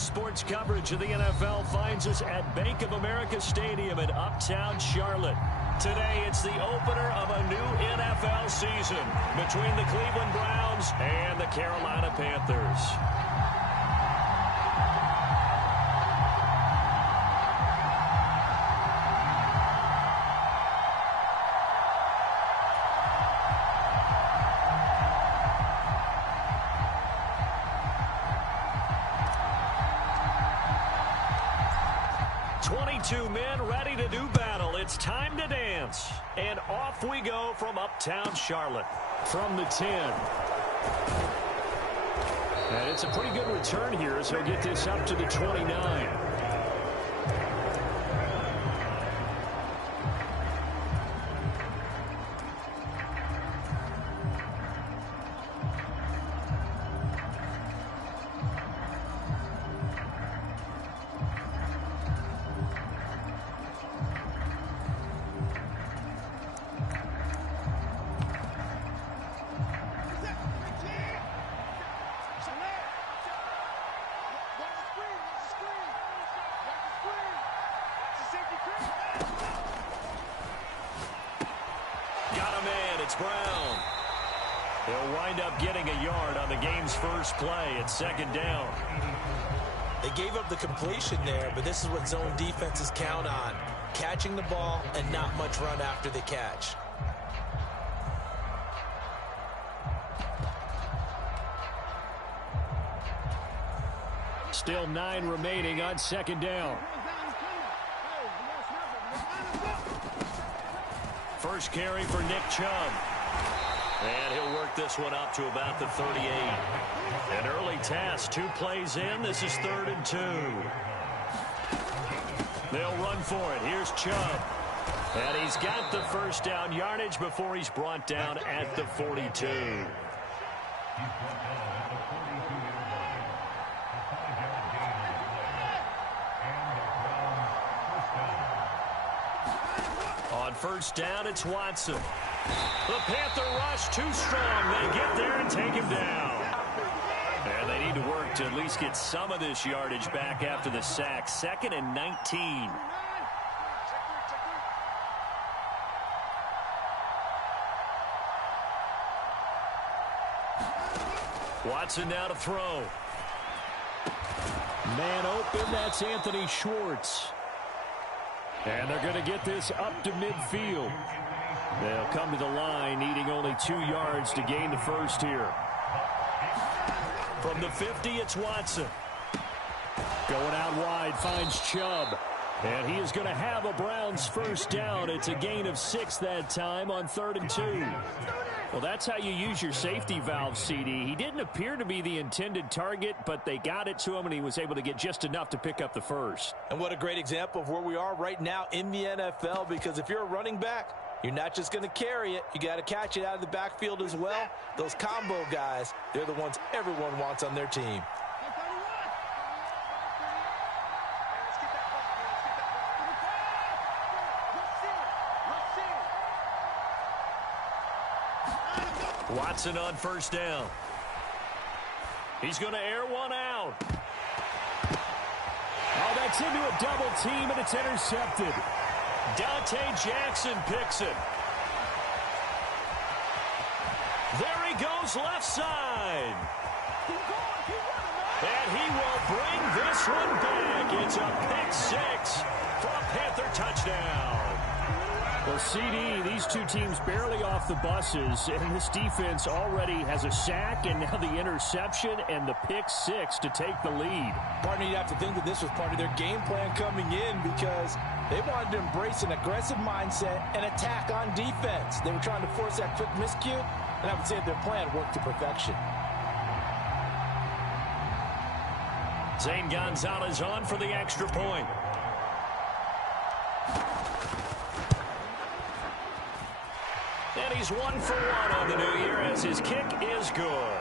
sports coverage of the NFL finds us at Bank of America Stadium in Uptown Charlotte. Today, it's the opener of a new NFL season between the Cleveland Browns and the Carolina Panthers. Two men ready to do battle. It's time to dance. And off we go from Uptown Charlotte. From the 10. And it's a pretty good return here as he'll get this up to the 29. Brown. They'll wind up getting a yard on the game's first play at second down. They gave up the completion there, but this is what zone defenses count on. Catching the ball and not much run after the catch. Still 9 remaining on second down. First carry for Nick Chubb. And he'll work this one up to about the 38. An early task, 2 plays in. This is 3rd and 2. They'll run for it. Here's Chubb. And he's got the first down yardage before he's brought down at the 42. On first down, it's Watson. The Panther rush too strong. They get there and take him down. And they need to work to at least get some of this yardage back after the sack. 2nd and 19. Watson now to throw. Man open, that's Anthony Schwartz. And they're going to get this up to midfield. They'll come to the line, needing only 2 yards to gain the first here. From the 50, it's Watson. Going out wide, finds Chubb. And he is going to have a Browns first down. It's a gain of 6 that time on 3rd and 2. Well, that's how you use your safety valve, CD. He didn't appear to be the intended target, but they got it to him, and he was able to get just enough to pick up the first. And what a great example of where we are right now in the NFL, because if you're a running back, you're not just going to carry it. You got to catch it out of the backfield as well. Those combo guys, they're the ones everyone wants on their team. Watson on first down. He's going to air one out. Oh, that's into a double team, and it's intercepted. Dante Jackson picks it. There he goes left side. And he will bring this one back. It's a pick 6 for a Panther touchdown. Well, CD, these two teams barely off the buses, and this defense already has a sack and now the interception and the pick 6 to take the lead. Partner, you have to think that this was part of their game plan coming in because they wanted to embrace an aggressive mindset and attack on defense. They were trying to force that quick miscue, and I would say their plan worked to perfection. Zane Gonzalez on for the extra point. And he's 1 for 1 on the new year as his kick is good.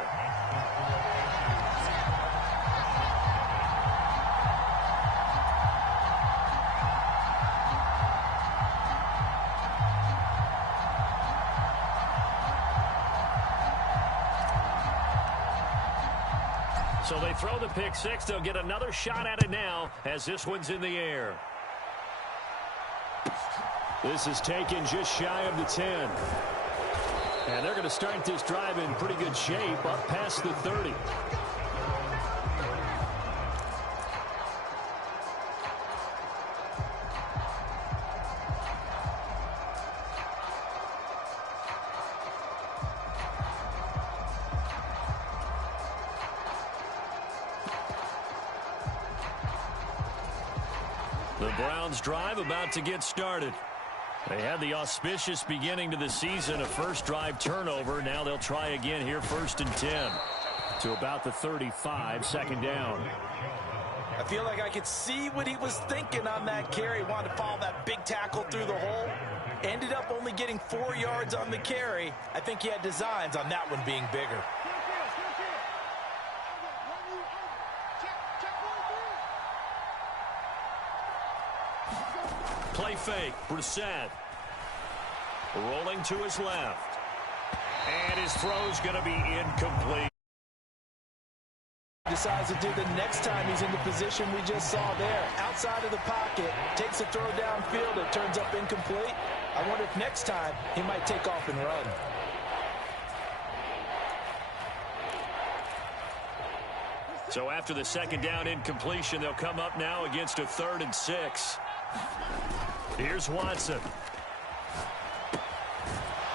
So they throw the pick six. They'll get another shot at it now as this one's in the air. This is taken just shy of the 10. And they're going to start this drive in pretty good shape up past the 30. The Browns drive about to get started. They had the auspicious beginning to the season, a first drive turnover. Now they'll try again here, 1st and 10 to about the 35, second down. I feel like I could see what he was thinking on that carry. Wanted to follow that big tackle through the hole. Ended up only getting 4 yards on the carry. I think he had designs on that one being bigger. Play fake, Brissett. Rolling to his left. And his throw's going to be incomplete. Decides to do the next time he's in the position we just saw there. Outside of the pocket, takes a throw downfield, it turns up incomplete. I wonder if next time he might take off and run. So after the second down incompletion, they'll come up now against a 3rd and 6. Here's Watson.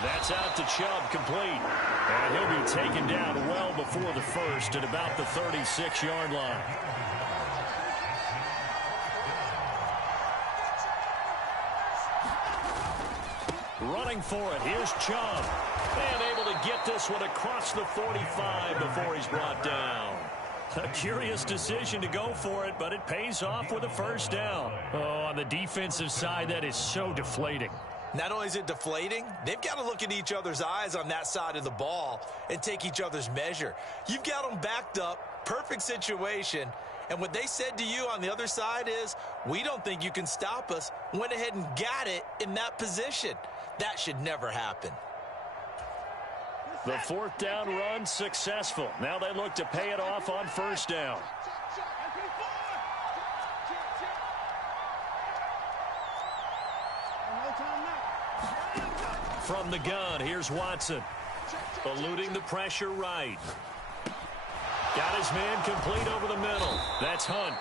That's out to Chubb, complete. And he'll be taken down well before the first at about the 36-yard line. Running for it, here's Chubb. And able to get this one across the 45 before he's brought down. A curious decision to go for it, but it pays off with a first down. Oh, on the defensive side, that is so deflating. Not only is it deflating, they've got to look at each other's eyes on that side of the ball and take each other's measure. You've got them backed up, perfect situation, and what they said to you on the other side is, we don't think you can stop us. Went ahead and got it in that position. That should never happen. The 4th down run successful. Now they look to pay it off on first down. From the gun, here's Watson. Eluding the pressure right. Got his man complete over the middle. That's Hunt.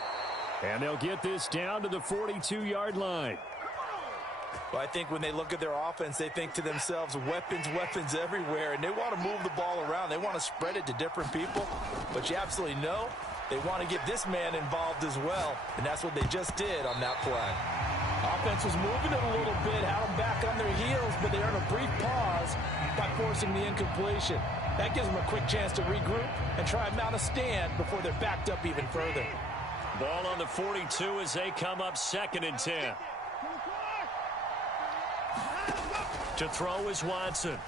And they'll get this down to the 42-yard line. Well, I think when they look at their offense, they think to themselves, weapons, weapons everywhere, and they want to move the ball around. They want to spread it to different people, but you absolutely know they want to get this man involved as well, and that's what they just did on that play. Offense was moving it a little bit, had them back on their heels, but they earned a brief pause by forcing the incompletion. That gives them a quick chance to regroup and try and mount a stand before they're backed up even further. Ball on the 42 as they come up 2nd and 10. To throw is Watson.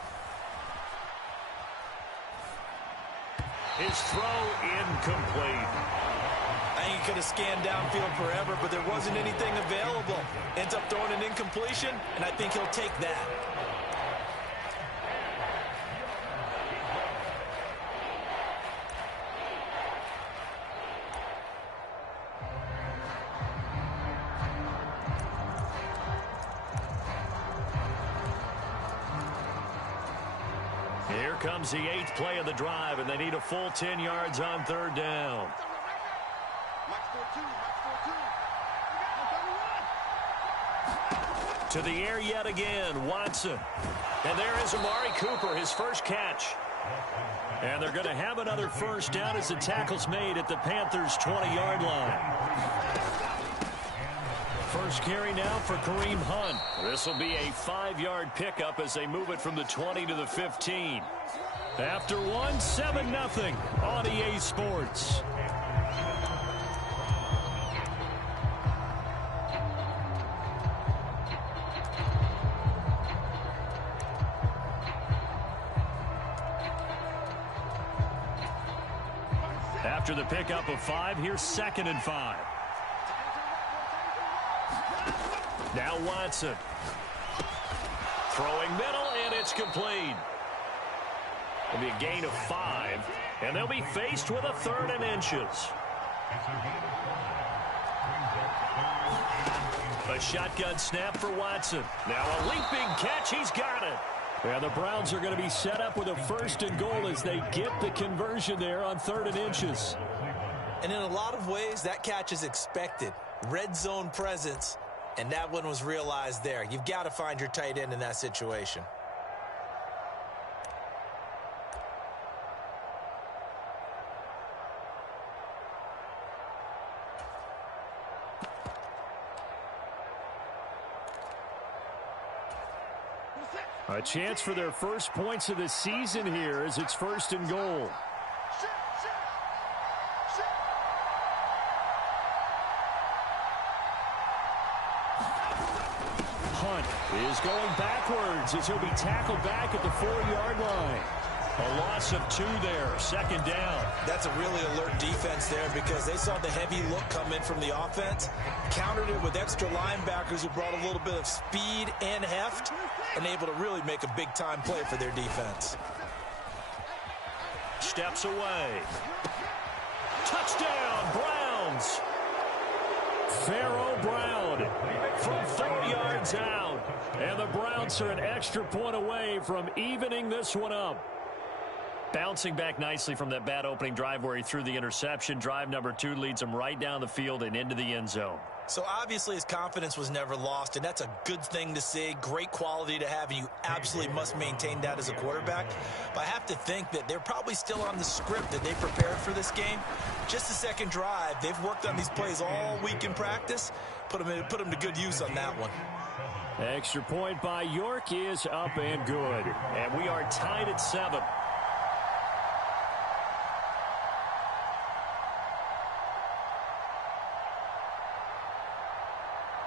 His throw incomplete. I think he could have scanned downfield forever, but there wasn't anything available. Ends up throwing an incompletion, and I think he'll take that. Here comes the 8th play of the drive, and they need a full 10 yards on 3rd down. To the air yet again, Watson. And there is Amari Cooper, his first catch. And they're going to have another first down as the tackle's made at the Panthers' 20-yard line. First carry now for Kareem Hunt. This will be a 5-yard pickup as they move it from the 20 to the 15. After one, 7-0 on EA Sports. After the pickup of 5, here's 2nd and 5. Now Watson. Throwing middle, and it's complete. It'll be a gain of 5, and they'll be faced with a 3rd and inches. A shotgun snap for Watson. Now a leaping catch. He's got it. And the Browns are going to be set up with a 1st and goal as they get the conversion there on 3rd and inches. And in a lot of ways, that catch is expected. Red zone presence, and that one was realized there. You've got to find your tight end in that situation. A chance for their first points of the season here as it's 1st and goal. Hunt is going backwards as he'll be tackled back at the 4-yard line. A loss of 2 there, 2nd down. That's a really alert defense there because they saw the heavy look come in from the offense, countered it with extra linebackers who brought a little bit of speed and heft, and able to really make a big-time play for their defense. Steps away. Touchdown, Browns. Pharaoh Brown from 4 yards out. And the Browns are an extra point away from evening this one up. Bouncing back nicely from that bad opening drive where he threw the interception. Drive number 2 leads him right down the field and into the end zone. So obviously his confidence was never lost, and that's a good thing to see. Great quality to have, and you absolutely must maintain that as a quarterback. But I have to think that they're probably still on the script that they prepared for this game. Just the 2nd drive. They've worked on these plays all week in practice. Put them to good use on that one. Extra point by York is up and good. And we are tied at 7.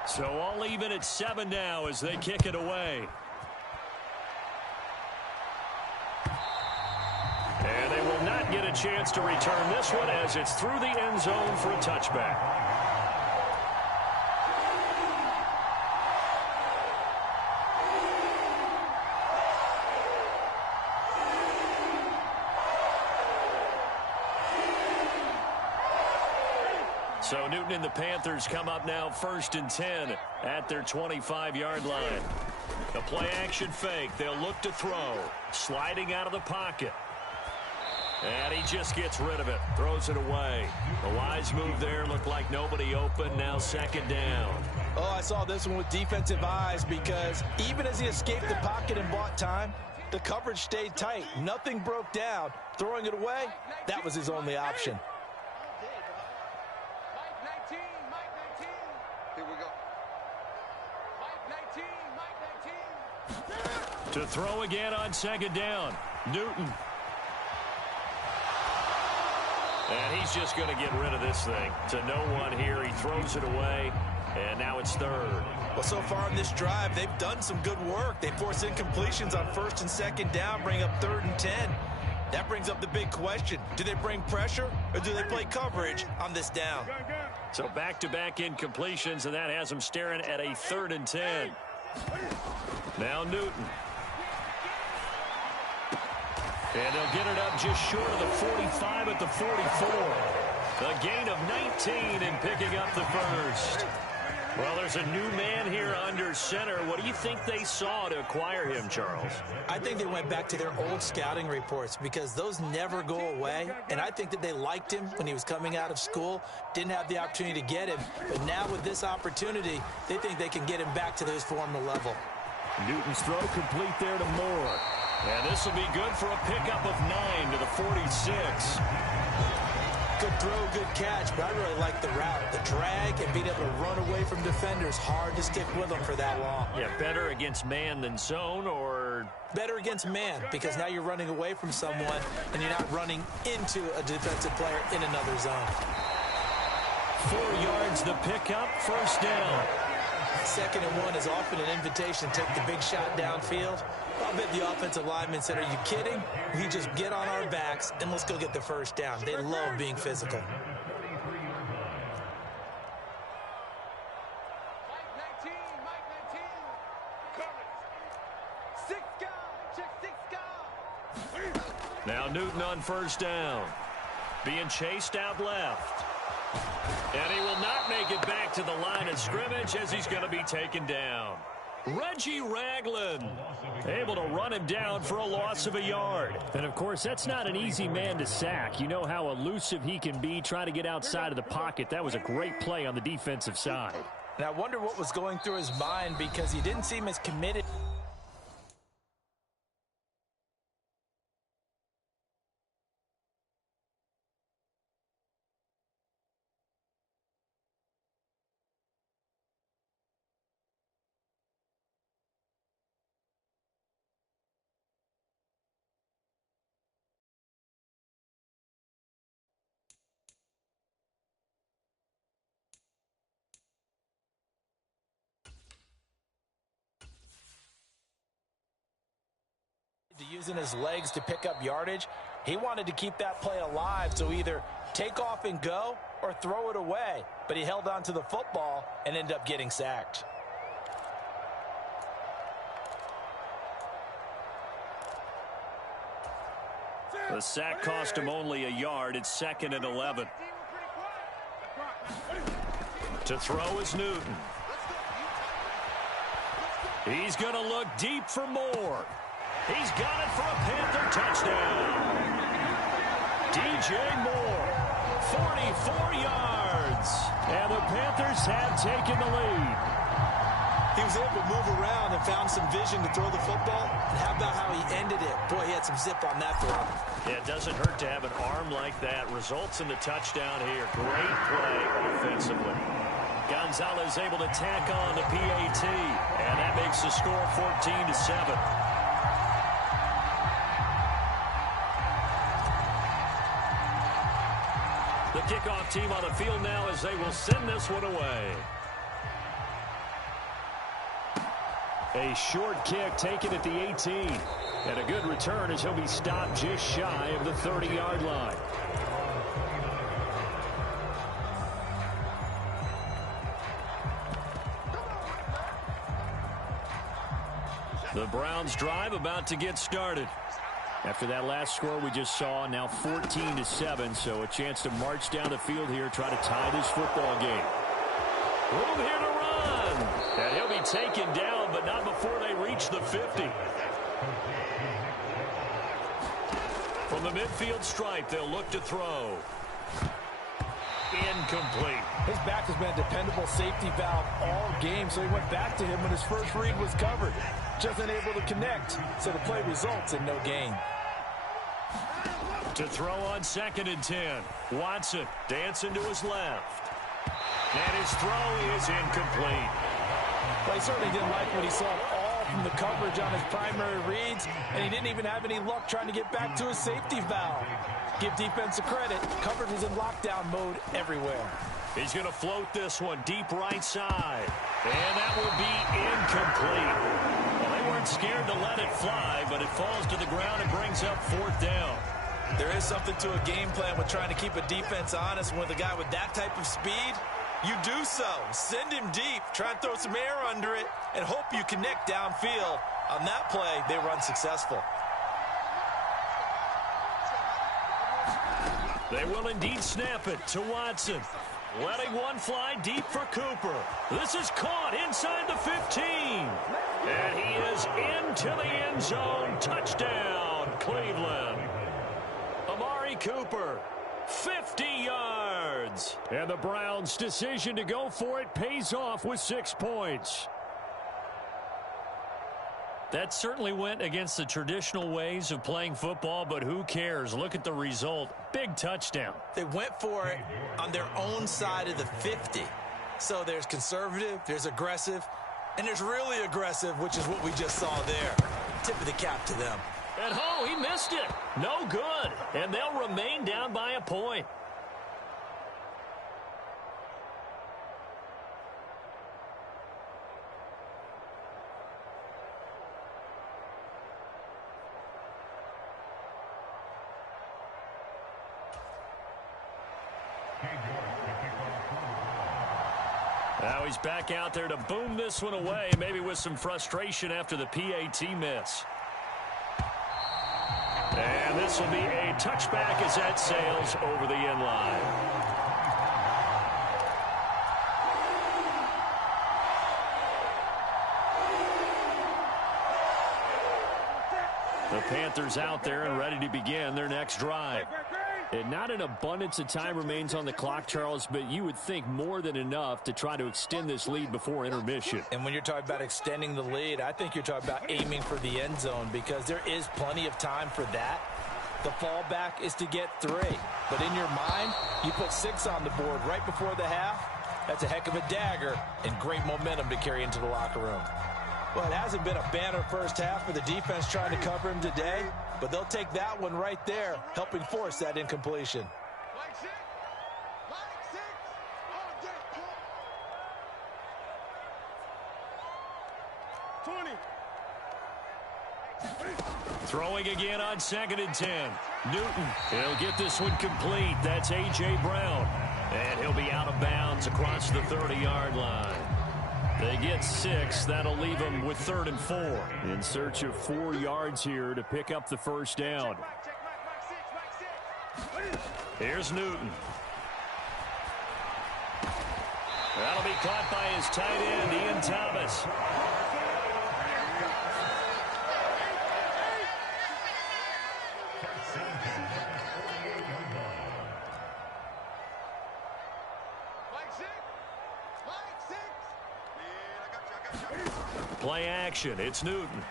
So all even at 7 now as they kick it away. And they will not get a chance to return this one as it's through the end zone for a touchback. So Newton and the Panthers come up now 1st and 10 at their 25-yard line. The play action fake. They'll look to throw. Sliding out of the pocket. And he just gets rid of it. Throws it away. The wise move there. Looked like nobody open. Now 2nd down. Oh, I saw this one with defensive eyes because even as he escaped the pocket and bought time, the coverage stayed tight. Nothing broke down. Throwing it away, that was his only option. To throw again on 2nd down. Newton. And he's just going to get rid of this thing. To no one here. He throws it away. And now it's 3rd. Well, so far on this drive, they've done some good work. They force incompletions on 1st and 2nd down, bring up 3rd and 10. That brings up the big question. Do they bring pressure or do they play coverage on this down? So back-to-back incompletions, and that has them staring at a 3rd and 10. Now Newton. And they'll get it up just short of the 45 at the 44. A gain of 19 and picking up the 1st. Well, there's a new man here under center. What do you think they saw to acquire him, Charles? I think they went back to their old scouting reports because those never go away. And I think that they liked him when he was coming out of school, didn't have the opportunity to get him. But now with this opportunity, they think they can get him back to his former level. Newton's throw complete there to Moore. And this will be good for a pickup of 9 to the 46. Good throw, good catch, but I really like the route. The drag and being able to run away from defenders, hard to stick with them for that long. Yeah, better against man than zone, or? Better against man, because now you're running away from someone and you're not running into a defensive player in another zone. 4 yards the pickup, 1st down. 2nd and 1 is often an invitation to take the big shot downfield. I'll bet the offensive lineman said, are you kidding? We just get on our backs and let's go get the 1st down. They love being physical. Now Newton on first down. Being chased out left. And he will not make it back to the line of scrimmage as he's going to be taken down. Reggie Ragland able to run him down for a loss of a yard. And, of course, that's not an easy man to sack. You know how elusive he can be trying to get outside of the pocket. That was a great play on the defensive side. And I wonder what was going through his mind because he didn't seem as committed. Using his legs to pick up yardage. He wanted to keep that play alive, so either take off and go or throw it away. But he held on to the football and ended up getting sacked. The sack cost him only a yard. It's 2nd and 11. To throw is Newton. He's going to look deep for more. He's got it for a Panther touchdown. DJ Moore, 44 yards. And the Panthers have taken the lead. He was able to move around and found some vision to throw the football. And how about how he ended it? Boy, he had some zip on that throw. Yeah, it doesn't hurt to have an arm like that. Results in the touchdown here. Great play offensively. Gonzalez able to tack on the PAT. And that makes the score 14-7. The kickoff team on the field now as they will send this one away. A short kick taken at the 18. And a good return as he'll be stopped just shy of the 30-yard line. The Browns drive about to get started. After that last score we just saw, now 14-7, so a chance to march down the field here, try to tie this football game. Room here to run. And he'll be taken down, but not before they reach the 50. From the midfield stripe, they'll look to throw. Incomplete. His back has been a dependable safety valve all game, so he went back to him when his first read was covered. Just unable to connect, so the play results in no gain. To throw on 2nd and 10. Watson dancing to his left. And his throw is incomplete. Well, he certainly didn't like what he saw at all from the coverage on his primary reads, and he didn't even have any luck trying to get back to his safety valve. Give defense a credit. Coverage was in lockdown mode everywhere. He's going to float this one deep right side. And that will be incomplete. Well, they weren't scared to let it fly, but it falls to the ground and brings up 4th down. There is something to a game plan with trying to keep a defense honest. With a guy with that type of speed, you do so. Send him deep, try and throw some air under it, and hope you connect downfield. On that play, they were unsuccessful. They will indeed snap it to Watson. Letting one fly deep for Cooper. This is caught inside the 15. And he is into the end zone. Touchdown, Cleveland. Amari Cooper, 50 yards. And the Browns' decision to go for it pays off with 6 points. That certainly went against the traditional ways of playing football, but who cares? Look at the result. Big touchdown. They went for it on their own side of the 50. So there's conservative, there's aggressive, and there's really aggressive, which is what we just saw there. Tip of the cap to them. And oh, he missed it. No good. And they'll remain down by a point. Now he's back out there to boom this one away, maybe with some frustration after the PAT miss. And And this will be a touchback as that sails over the end line. The Panthers out there and ready to begin their next drive. And not an abundance of time remains on the clock, Charles, but you would think more than enough to try to extend this lead before intermission. And when you're talking about extending the lead, I think you're talking about aiming for the end zone because there is plenty of time for that. The fallback is to get 3. But in your mind, you put 6 on the board right before the half. That's a heck of a dagger and great momentum to carry into the locker room. Well, it hasn't been a banner first half for the defense trying to cover him today, but they'll take that one right there, helping force that incompletion. Throwing again on 2nd and 10. Newton, he'll get this one complete. That's A.J. Brown. And he'll be out of bounds across the 30-yard line. They get 6. That'll leave them with 3rd and 4. In search of 4 yards here to pick up the first down. Here's Newton. That'll be caught by his tight end, Ian Thomas. Play action. It's Newton.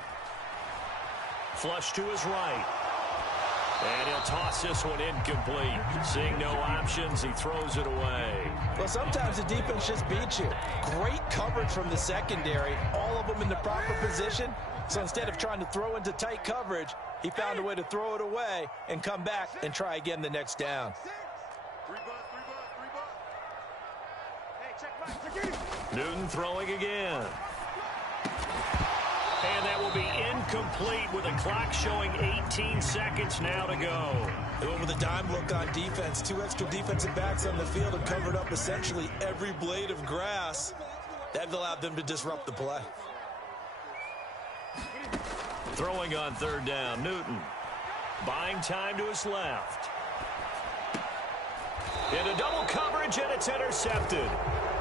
Flush to his right. And he'll toss this one incomplete. Seeing no options, he throws it away. Well, sometimes the defense just beats you. Great coverage from the secondary. All of them in the proper position. So instead of trying to throw into tight coverage, he found a way to throw it away and come back and try again the next down. Newton throwing again. And that will be incomplete with the clock showing 18 seconds now to go. They went with a dime look on defense. 2 extra defensive backs on the field and covered up essentially every blade of grass. That allowed them to disrupt the play. Throwing on 3rd down, Newton. Buying time to his left. Into double coverage, and it's intercepted.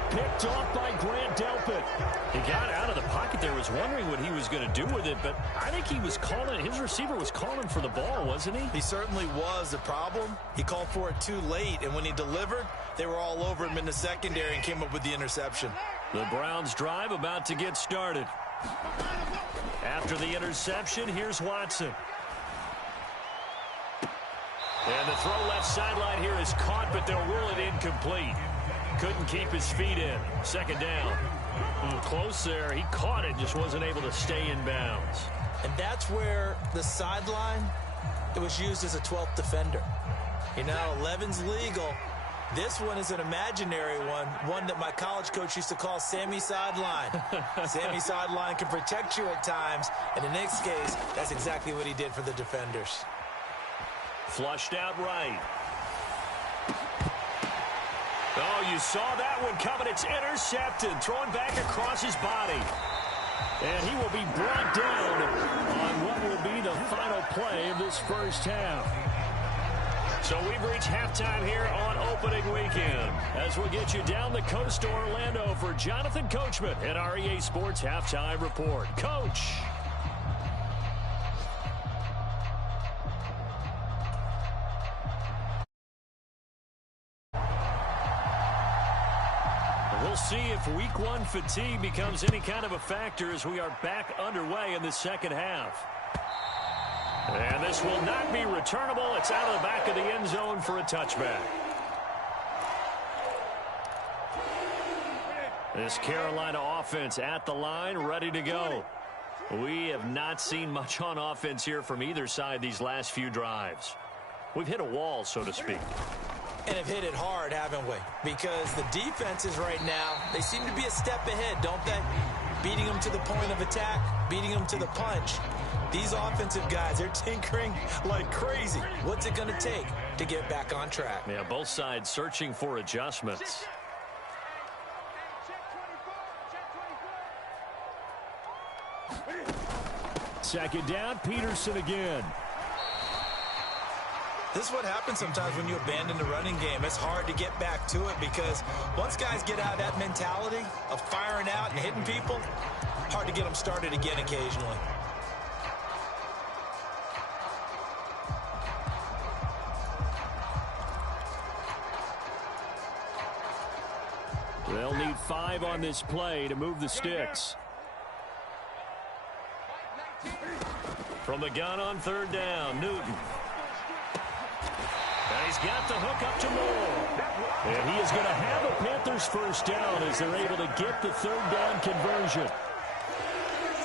Picked off by Grant Delpit. He got out of the pocket there, was wondering what he was going to do with it, but I think he was calling, his receiver was calling for the ball, wasn't he? He certainly was. The problem, he called for it too late, and when he delivered, they were all over him in the secondary and came up with the interception. The Browns drive about to get started. After the interception, here's Watson. And the throw left sideline here is caught, but they'll rule it incomplete. Couldn't keep his feet in. 2nd down. Close there. He caught it, just wasn't able to stay in bounds. And that's where the sideline, it was used as a 12th defender. You know, 11's legal. This one is an imaginary one that my college coach used to call Sammy Sideline. Sammy Sideline can protect you at times, and in this case, that's exactly what he did for the defenders. Flushed out right. Oh, you saw that one coming. It's intercepted. Thrown back across his body. And he will be brought down on what will be the final play of this first half. So we've reached halftime here on opening weekend. As we'll get you down the coast to Orlando for Jonathan Coachman at our EA Sports Halftime Report. Coach. We'll see if week 1 fatigue becomes any kind of a factor as we are back underway in the second half. And this will not be returnable. It's out of the back of the end zone for a touchback. This Carolina offense at the line, ready to go. We have not seen much on offense here from either side these last few drives. We've hit a wall, so to speak. And have hit it hard, haven't we? Because the defenses right now, they seem to be a step ahead, don't they? Beating them to the point of attack, beating them to the punch. These offensive guys, they're tinkering like crazy. What's it going to take to get back on track? Yeah, both sides searching for adjustments. Second down, Peterson again. This is what happens sometimes when you abandon the running game. It's hard to get back to it because once guys get out of that mentality of firing out and hitting people, hard to get them started again occasionally. They'll need 5 on this play to move the sticks. From the gun on 3rd down, Newton. And he's got the hook up to Moore. And he is going to have a Panthers first down as they're able to get the 3rd down conversion.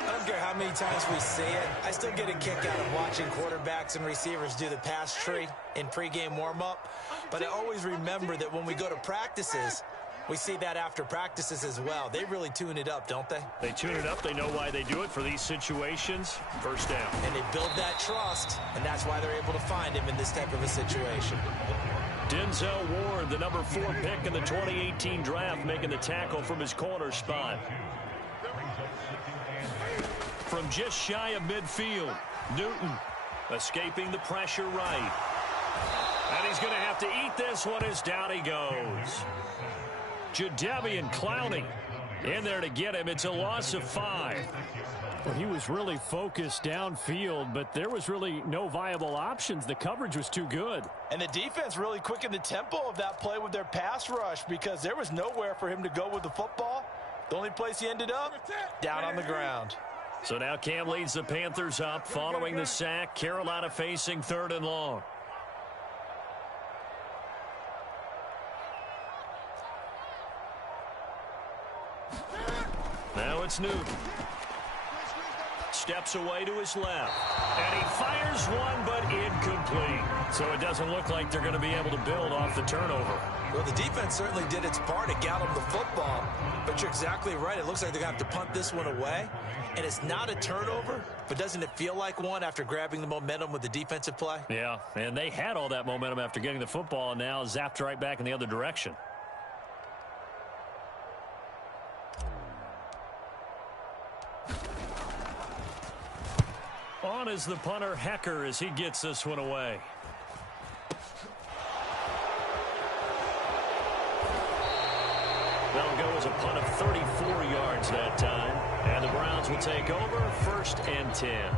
I don't care how many times we see it. I still get a kick out of watching quarterbacks and receivers do the pass tree in pregame warm-up. But I always remember that when we go to practices, we see that after practices as well. They really tune it up, don't they? They tune it up. They know why they do it for these situations. First down. And they build that trust, and that's why they're able to find him in this type of a situation. Denzel Ward, the number 4 pick in the 2018 draft, making the tackle from his corner spot. From just shy of midfield, Newton escaping the pressure right. And he's going to have to eat this one as down he goes. Jadeveon Clowney in there to get him. It's a loss of 5. Well, he was really focused downfield, but there was really no viable options. The coverage was too good. And the defense really quickened the tempo of that play with their pass rush because there was nowhere for him to go with the football. The only place he ended up, down on the ground. So now Cam leads the Panthers up following the sack. Carolina facing 3rd and long. Now it's Newton. Steps away to his left. And he fires one, but incomplete. So it doesn't look like they're going to be able to build off the turnover. Well, the defense certainly did its part to gallop the football. But you're exactly right. It looks like they're going to have to punt this one away. And it's not a turnover, but doesn't it feel like one after grabbing the momentum with the defensive play? Yeah, and they had all that momentum after getting the football, and now zapped right back in the other direction. On is the punter, Hecker, as he gets this one away. That'll go as a punt of 34 yards that time. And the Browns will take over 1st and 10.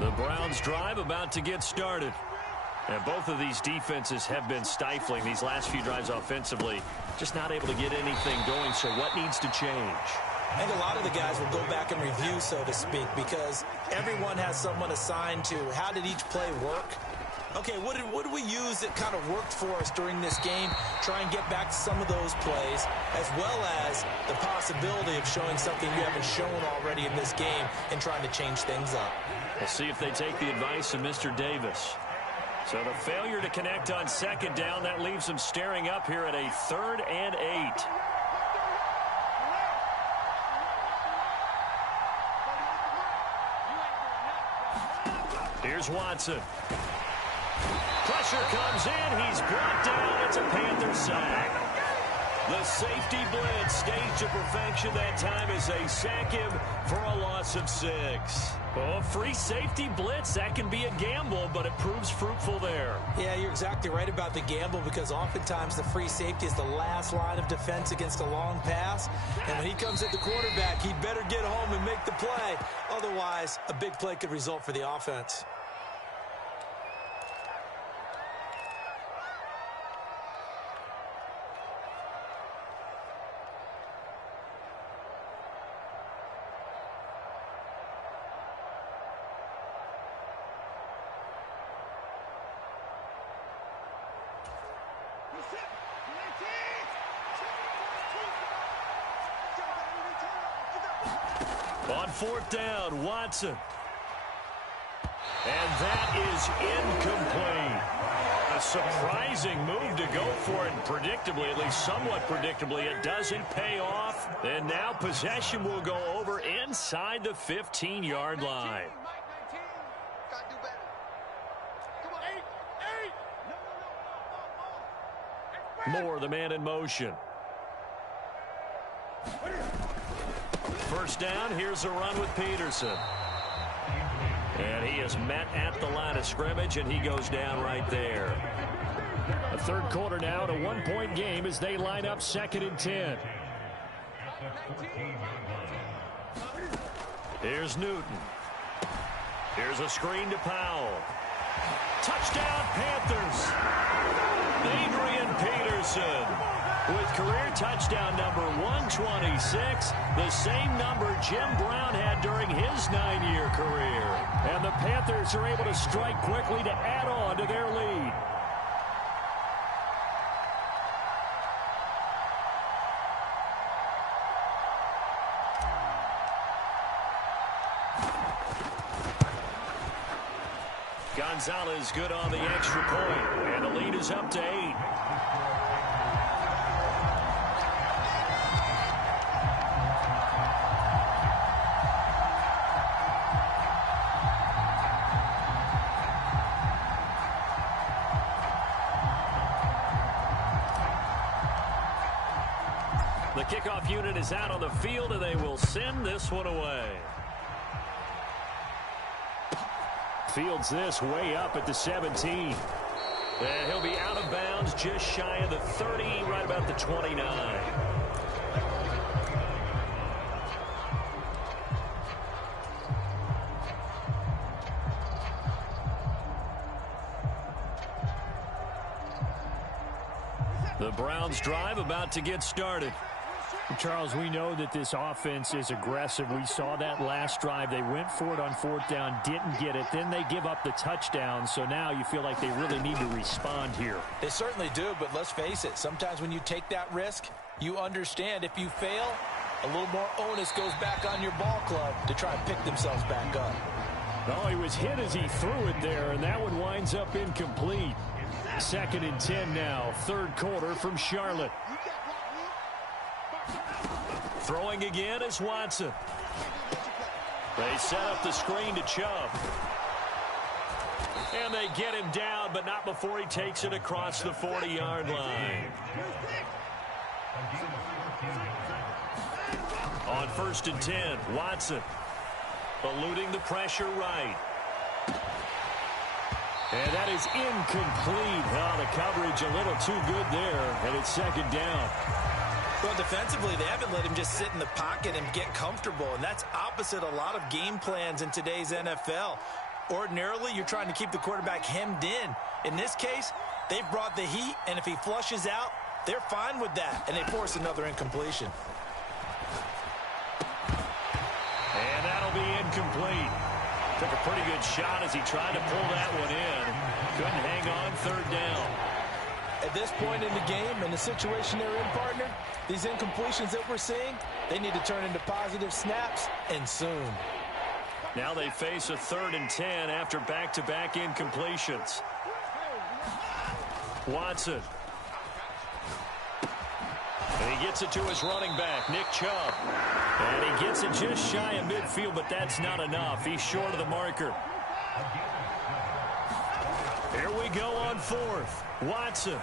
The Browns drive about to get started. And both of these defenses have been stifling these last few drives offensively. Just not able to get anything going, so what needs to change? I think a lot of the guys will go back and review, so to speak, because everyone has someone assigned to how did each play work. Okay, what did we use that kind of worked for us during this game? Try and get back to some of those plays, as well as the possibility of showing something you haven't shown already in this game and trying to change things up. We'll see if they take the advice of Mr. Davis. So the failure to connect on 2nd down, that leaves them staring up here at a 3rd and 8. Here's Watson. Pressure comes in. He's brought down. It's a Panther sack. The safety blitz staged to perfection that time as they sack him for a loss of 6. Oh, free safety blitz, that can be a gamble, but it proves fruitful there. Yeah, you're exactly right about the gamble because oftentimes the free safety is the last line of defense against a long pass. And when he comes at the quarterback, he'd better get home and make the play. Otherwise, a big play could result for the offense. On 4th down, Watson. And that is incomplete. A surprising move to go for it, predictably, at least somewhat predictably. It doesn't pay off. And now possession will go over inside the 15-yard line. Moore, the man in motion. First down, here's a run with Peterson. And he is met at the line of scrimmage, and he goes down right there. The third quarter now, at a one-point game as they line up 2nd and 10. Here's Newton. Here's a screen to Powell. Touchdown, Panthers. Adrian Peterson with career touchdown number 126, the same number Jim Brown had during his 9-year career. And the Panthers are able to strike quickly to add on to their lead. Gonzalez good on the extra point, and the lead is up to 8. The kickoff unit is out on the field, and they will send this one away. Fields this way up at the 17. And he'll be out of bounds just shy of the 30, right about the 29. The Browns drive about to get started. Charles, we know that this offense is aggressive. We saw that last drive. They went for it on 4th down, didn't get it. Then they give up the touchdown. So now you feel like they really need to respond here. They certainly do, but let's face it. Sometimes when you take that risk, you understand if you fail, a little more onus goes back on your ball club to try and pick themselves back up. Oh, he was hit as he threw it there, and that one winds up incomplete. 2nd and 10 now, 3rd quarter from Charlotte. Throwing again is Watson. They set up the screen to Chubb. And they get him down, but not before he takes it across the 40-yard line. On 1st and 10, Watson eluding the pressure right. And that is incomplete. Oh, the coverage a little too good there, and it's 2nd down. Well, defensively, they haven't let him just sit in the pocket and get comfortable, and that's opposite a lot of game plans in today's NFL. Ordinarily, you're trying to keep the quarterback hemmed in. In this case, they've brought the heat, and if he flushes out, they're fine with that, and they force another incompletion. And that'll be incomplete. Took a pretty good shot as he tried to pull that one in. Couldn't hang on 3rd down. At this point in the game and the situation they're in, partner, these incompletions that we're seeing, they need to turn into positive snaps, and soon. Now they face a 3rd and 10 after back-to-back incompletions. Watson. And he gets it to his running back, Nick Chubb. And he gets it just shy of midfield, but that's not enough. He's short of the marker. Here we go on 4th. Watson.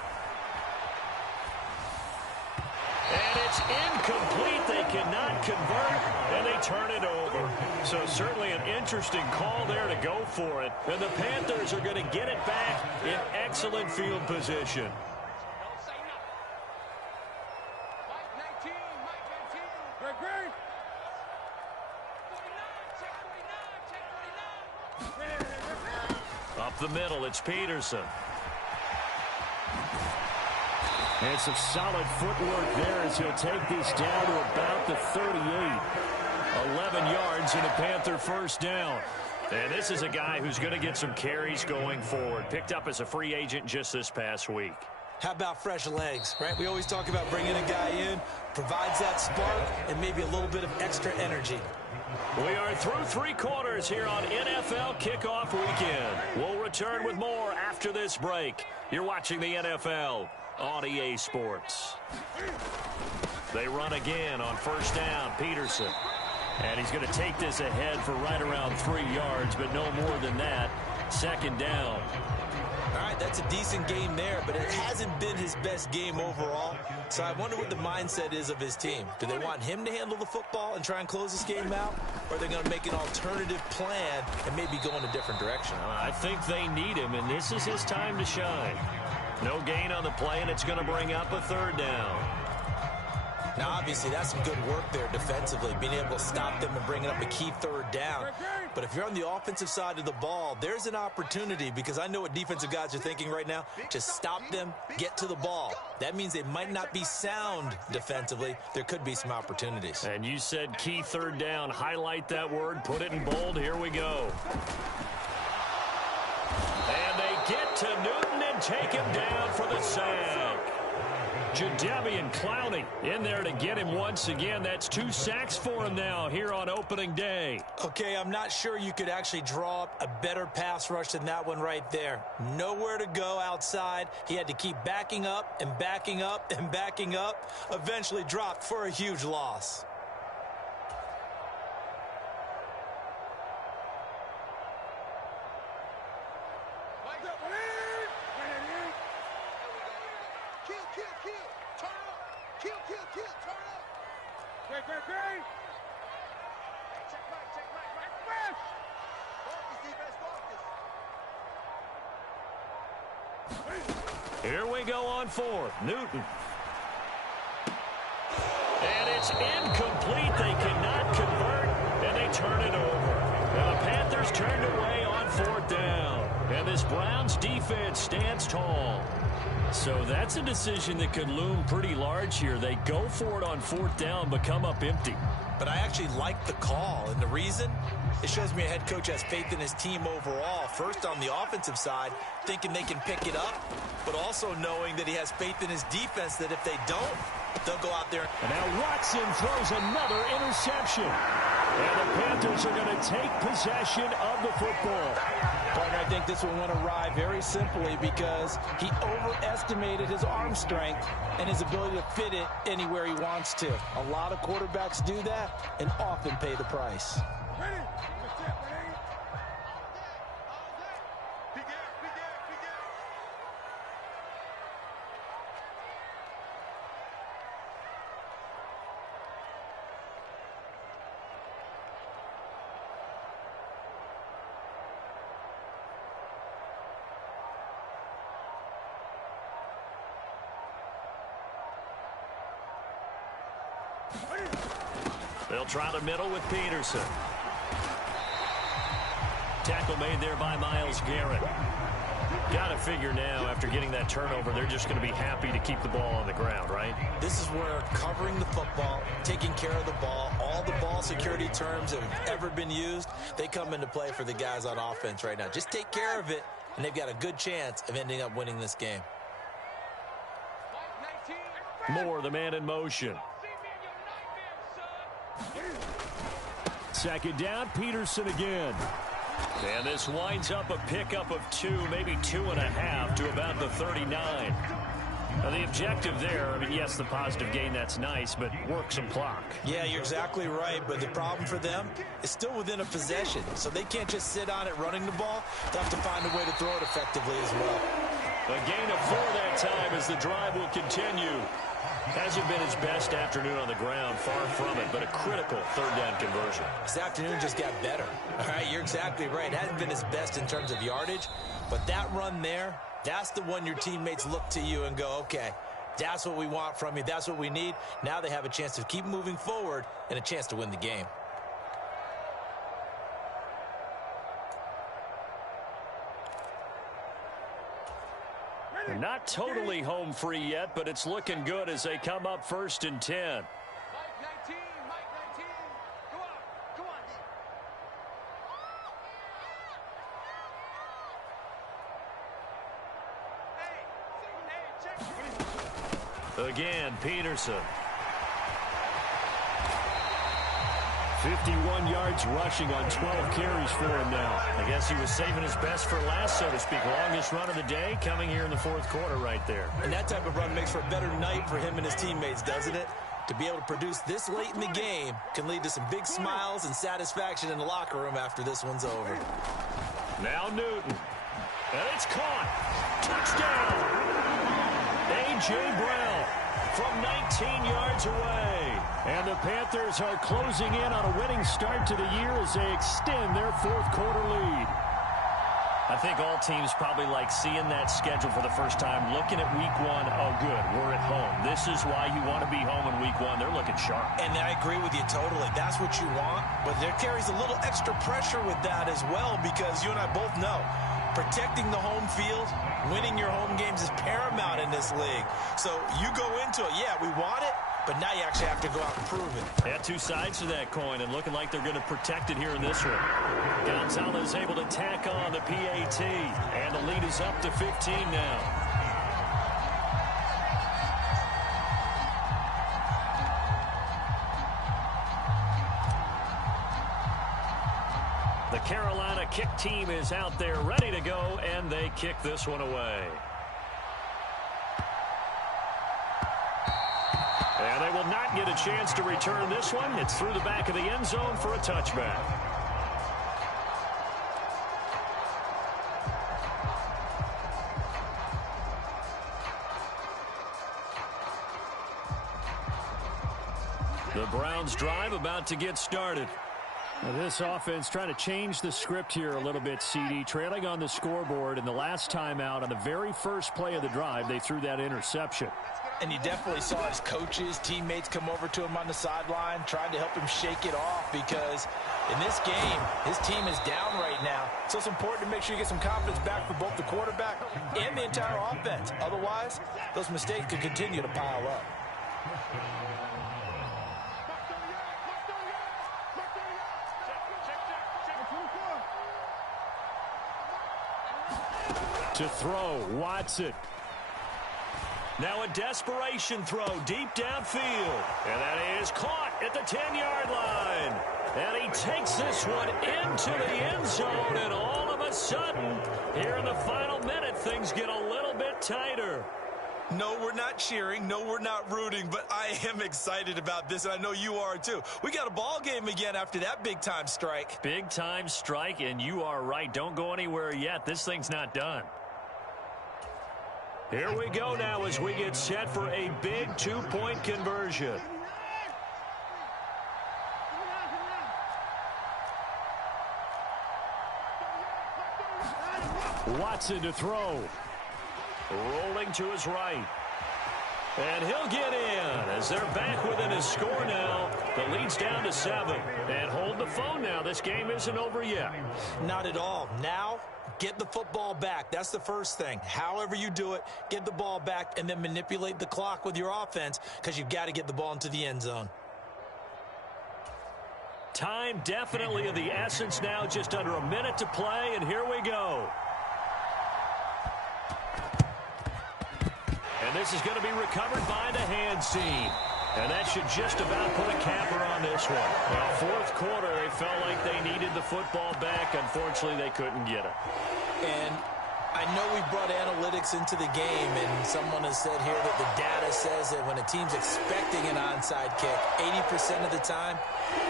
And it's incomplete. They cannot convert, and they turn it over. So certainly an interesting call there to go for it. And the Panthers are going to get it back in excellent field position. Up the middle, it's Peterson. And some solid footwork there as he'll take this down to about the 38. 11 yards and a Panther 1st down. And this is a guy who's going to get some carries going forward. Picked up as a free agent just this past week. How about fresh legs, right? We always talk about bringing a guy in, provides that spark, and maybe a little bit of extra energy. We are through 3 quarters here on NFL Kickoff Weekend. We'll return with more after this break. You're watching the NFL on EA Sports. They run again on 1st down, Peterson. And he's going to take this ahead for right around 3 yards, but no more than that. Second down. All right, that's a decent game there, but it hasn't been his best game overall. So I wonder what the mindset is of his team. Do they want him to handle the football and try and close this game out? Or are they going to make an alternative plan and maybe go in a different direction? I think they need him, and this is his time to shine. No gain on the play, and it's going to bring up a third down. Now, obviously, that's some good work there defensively, being able to stop them and bringing up a key third down. But if you're on the offensive side of the ball, there's an opportunity, because I know what defensive guys are thinking right now. Just stop them, get to the ball. That means they might not be sound defensively. There could be some opportunities. And you said key third down. Highlight that word, put it in bold. Here we go. And they get to Newton and take him down for the sack. Jadeveon Clowney in there to get him once again. That's 2 sacks for him now here on opening day. Okay, I'm not sure you could actually draw up a better pass rush than that one right there. Nowhere to go outside. He had to keep backing up and backing up and backing up. Eventually dropped for a huge loss. Here we go on fourth. Newton. And it's incomplete. They cannot convert, and they turn it over. Now the Panthers turned away on fourth down. And this Browns defense stands tall. So that's a decision that could loom pretty large here. They go for it on fourth down, but come up empty. But I actually like the call, and the reason? It shows me a head coach has faith in his team overall. First on the offensive side, thinking they can pick it up, but also knowing that he has faith in his defense that if they don't, they'll go out there. And now Watson throws another interception. And the Panthers are going to take possession of the football. Partner, I think this one went awry very simply because he overestimated his arm strength and his ability to fit it anywhere he wants to. A lot of quarterbacks do that and often pay the price. They'll try the middle with Peterson. Tackle made there by Myles Garrett. Got to figure now, after getting that turnover, they're just going to be happy to keep the ball on the ground, right? This is where covering the football, taking care of the ball, all the ball security terms that have ever been used, they come into play for the guys on offense right now. Just take care of it, and they've got a good chance of ending up winning this game. Moore, the man in motion. Second down, Peterson again. And this winds up a pickup of 2, maybe 2.5 to about the 39. Now the objective there, I mean, yes, the positive gain, that's nice, but work some clock. Yeah, you're exactly right, but the problem for them is still within a possession, so they can't just sit on it running the ball. They'll have to find a way to throw it effectively as well. A gain of 4 that time as the drive will continue. Hasn't been his best afternoon on the ground, far from it, but a critical third down conversion. This afternoon just got better. All right, you're exactly right. It hasn't been his best in terms of yardage, but that run there, that's the one your teammates look to you and go, okay, that's what we want from you. That's what we need. Now they have a chance to keep moving forward and a chance to win the game. They're not totally home free yet, but it's looking good as they come up 1st and 10. Mike 19, Mike 19. Go on, D. Again, Peterson. 51 yards rushing on 12 carries for him now. I guess he was saving his best for last, so to speak. Longest run of the day coming here in the 4th quarter right there. And that type of run makes for a better night for him and his teammates, doesn't it? To be able to produce this late in the game can lead to some big smiles and satisfaction in the locker room after this one's over. Now Newton. And it's caught. Touchdown. A.J. Brown from 19 yards away. And the Panthers are closing in on a winning start to the year as they extend their fourth quarter lead. I think all teams probably like seeing that schedule for the first time, looking at week one. Oh, good, we're at home. This is why you want to be home in week one. They're looking sharp. And I agree with you totally. That's what you want. But there carries a little extra pressure with that as well, because you and I both know protecting the home field, winning your home games is paramount in this league. So you go into it, yeah, we want it, but now you actually have to go out and prove it. Yeah, two sides to that coin, and looking like they're going to protect it here in this one. Gonzalez able to tack on the PAT, and the lead is up to 15 now. The Carolina kick team is out there ready to go, and they kick this one away. And they will not get a chance to return this one. It's through the back of the end zone for a touchback. The Browns drive about to get started. Now this offense trying to change the script here a little bit, CD. Trailing on the scoreboard, and the last time out on the very first play of the drive, they threw that interception. And you definitely saw his coaches, teammates come over to him on the sideline, trying to help him shake it off, because in this game, his team is down right now. So it's important to make sure you get some confidence back for both the quarterback and the entire offense. Otherwise, those mistakes could continue to pile up. To throw, Watson. Now a desperation throw deep downfield. And that is caught at the 10-yard line. And he takes this one into the end zone. And all of a sudden, here in the final minute, things get a little bit tighter. No, we're not cheering. No, we're not rooting. But I am excited about this, and I know you are too. We got a ball game again after that big-time strike. Big-time strike, and you are right. Don't go anywhere yet. This thing's not done. Here we go now as we get set for a big two-point conversion. Watson to throw. Rolling to his right. And he'll get in as they're back within a score now. The lead's down to 7. And hold the phone now. This game isn't over yet. Not at all. Now, get the football back. That's the first thing. However you do it, get the ball back and then manipulate the clock with your offense, because you've got to get the ball into the end zone. Time definitely of the essence now. Just under a minute to play, and here we go. And this is going to be recovered by the hands team. And that should just about put a capper on this one. Well, fourth quarter, they felt like they needed the football back. Unfortunately, they couldn't get it. And I know we brought analytics into the game, and someone has said here that the data says that when a team's expecting an onside kick, 80% of the time,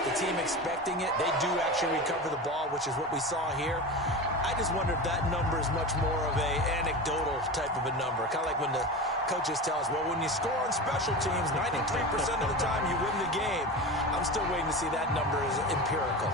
the team expecting it, they do actually recover the ball, which is what we saw here. I just wonder if that number is much more of a anecdotal type of a number. Kind of like when the coaches tell us, well, when you score on special teams, 93% of the time you win the game. I'm still waiting to see that number is empirical.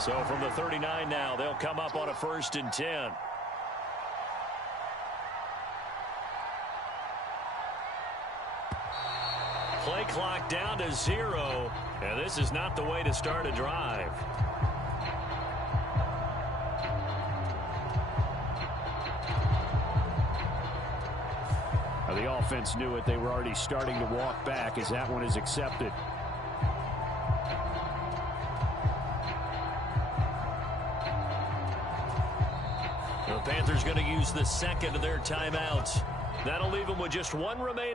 So from the 39 now, they'll come up on a 1st and 10. Play clock down to 0, and this is not the way to start a drive. Now the offense knew it. They were already starting to walk back as that one is accepted. The Panthers going to use the second of their timeouts. That'll leave them with just one remaining.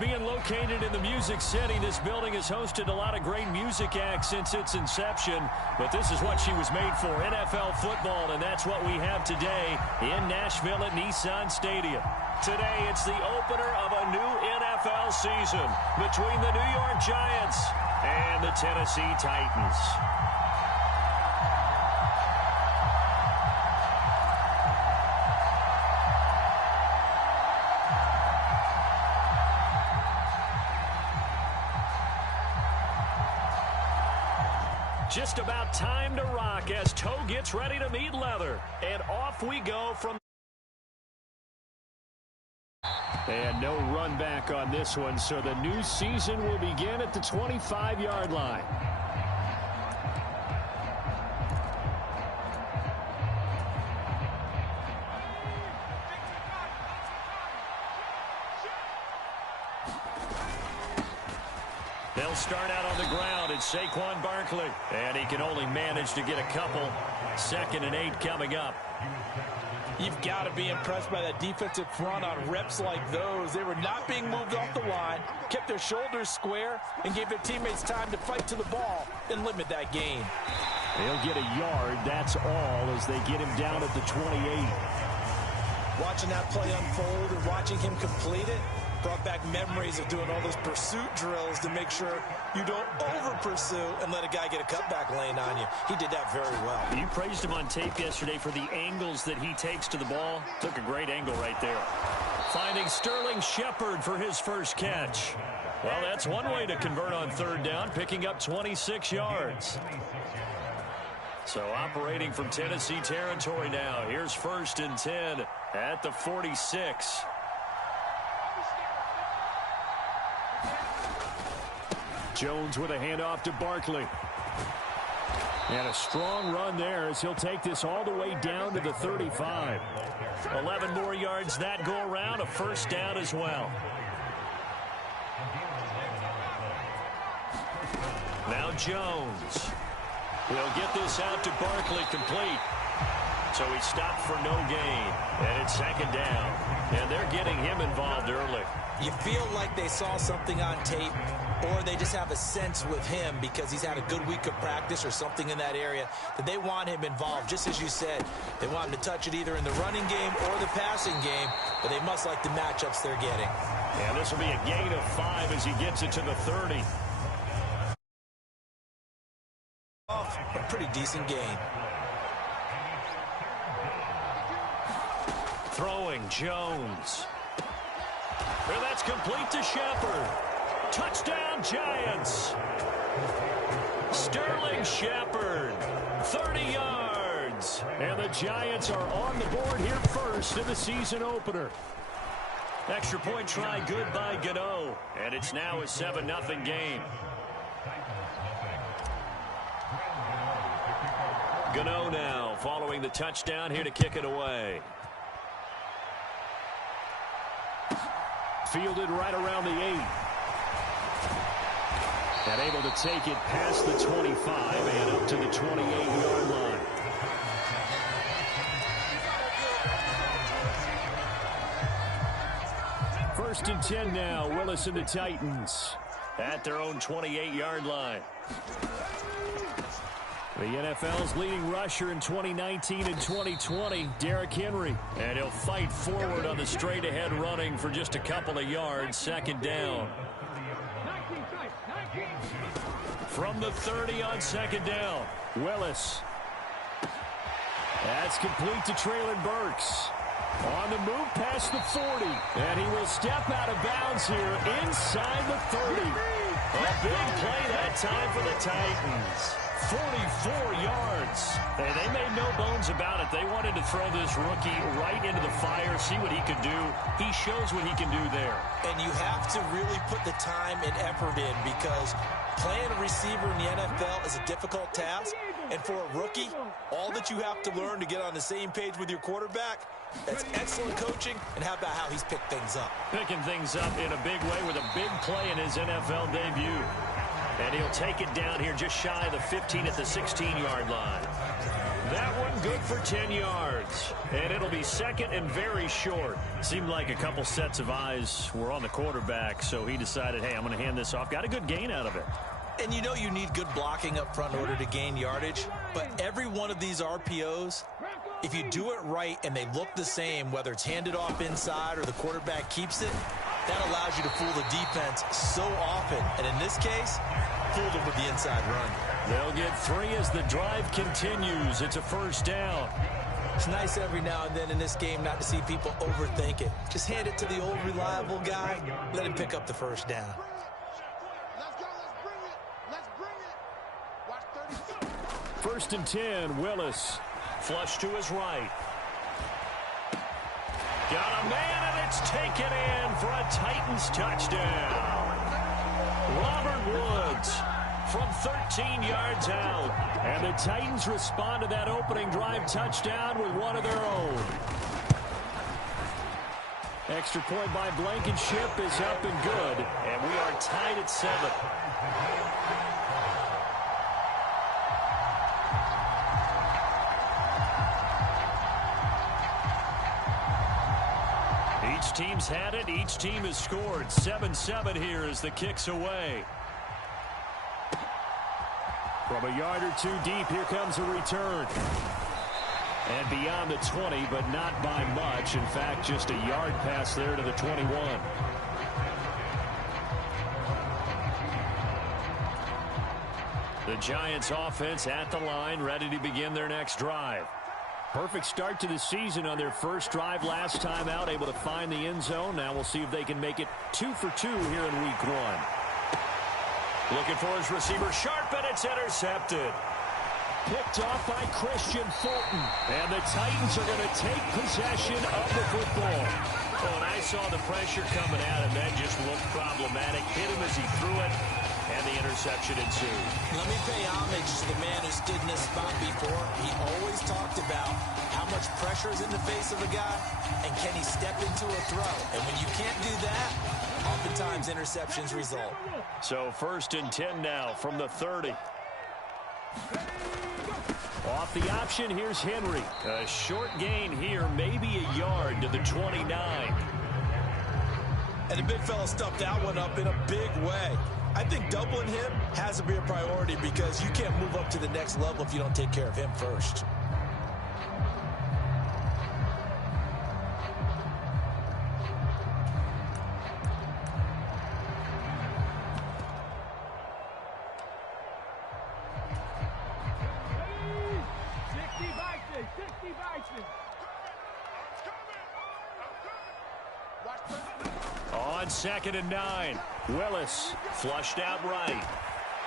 Being located in the Music City, this building has hosted a lot of great music acts since its inception, but this is what she was made for, NFL football, and that's what we have today in Nashville at Nissan Stadium. Today, it's the opener of a new NFL season between the New York Giants and the Tennessee Titans. Just about time to rock as toe gets ready to meet leather. And off we go from... And no run back on this one, so the new season will begin at the 25-yard line. They'll start out on the ground. It's Saquon Barkley. And he can only manage to get a couple. 2nd and 8 coming up. You've got to be impressed by that defensive front on reps like those. They were not being moved off the line, kept their shoulders square, and gave their teammates time to fight to the ball and limit that gain. They'll get a yard. That's all as they get him down at the 28. Watching that play unfold and watching him complete it brought back memories of doing all those pursuit drills to make sure you don't over-pursue and let a guy get a cutback lane on you. He did that very well. You praised him on tape yesterday for the angles that he takes to the ball. Took a great angle right there. Finding Sterling Shepard for his first catch. Well, that's one way to convert on 3rd down, picking up 26 yards. So operating from Tennessee territory now. Here's 1st and 10 at the 46. Jones with a handoff to Barkley. And a strong run there as he'll take this all the way down to the 35. 11 more yards that go around, a 1st down as well. Now Jones. He'll get this out to Barkley complete. So he stopped for no gain. And it's 2nd down. And they're getting him involved early. You feel like they saw something on tape, or they just have a sense with him because he's had a good week of practice or something in that area that they want him involved. Just as you said, they want him to touch it either in the running game or the passing game, but they must like the matchups they're getting. And this will be a gain of 5 as he gets it to the 30. A pretty decent gain. Throwing Jones. And that's complete to Shepard. Touchdown, Giants. Sterling Shepard, 30 yards. And the Giants are on the board here first in the season opener. Extra point try good by Gano. And it's now a 7-0 game. Gano now following the touchdown here to kick it away. Fielded right around the 8. And able to take it past the 25 and up to the 28-yard line. First and 10 now. Willis and the Titans at their own 28-yard line. The NFL's leading rusher in 2019 and 2020, Derrick Henry. And he'll fight forward on the straight-ahead running for just a couple of yards. 2nd down. From the 30 on 2nd down, Willis. That's complete to Treylon Burks. On the move past the 40. And he will step out of bounds here inside the 30. A big play that time for the Titans. 44 yards. And they made no bones about it. They wanted to throw this rookie right into the fire, see what he could do. He shows what he can do there. And you have to really put the time and effort in because playing a receiver in the NFL is a difficult task. And for a rookie, all that you have to learn to get on the same page with your quarterback, that's excellent coaching. And how about how he's picked things up? Picking things up in a big way with a big play in his NFL debut. And he'll take it down here just shy of the 15 at the 16-yard line. That one good for 10 yards. And it'll be second and very short. Seemed like a couple sets of eyes were on the quarterback, so he decided, hey, I'm going to hand this off. Got a good gain out of it. And you know you need good blocking up front in order to gain yardage. But every one of these RPOs, if you do it right and they look the same, whether it's handed off inside or the quarterback keeps it, that allows you to fool the defense so often. And in this case, fooled them with the inside run. They'll get 3 as the drive continues. It's a first down. It's nice every now and then in this game not to see people overthink it. Just hand it to the old reliable guy. Let him pick up the first down. Let's go. Let's bring it. Let's bring it. Watch 30. First and 10, Willis. Flush to his right. Got a man, and it's taken in for a Titans touchdown. Robert Woods from 13 yards out. And the Titans respond to that opening drive touchdown with one of their own. Extra point by Blankenship is up and good. And we are tied at 7. Each team's had it. Each team has scored. 7-7 here as the kick's away. From a yard or 2 deep, here comes a return. And beyond the 20, but not by much. In fact, just a yard pass there to the 21. The Giants offense at the line, ready to begin their next drive. Perfect start to the season on their first drive last time out, able to find the end zone. Now we'll see if they can make it 2 for 2 here in week 1. Looking for his receiver, sharp, and it's intercepted. Picked off by Christian Fulton. And the Titans are going to take possession of the football. Oh, and I saw the pressure coming at him. That just looked problematic. Hit him as he threw it, and the interception ensued. Let me pay homage to the man who stood in this spot before. He always talked about how much pressure is in the face of a guy, and can he step into a throw. And when you can't do that, oftentimes interceptions result. So first and 10 now from the 30. Off the option, here's Henry. A short gain here, maybe a yard to the 29. And the big fella stuffed that one up in a big way. I think doubling him has to be a priority because you can't move up to the next level if you don't take care of him first. On 2nd and 9, Willis flushed out right.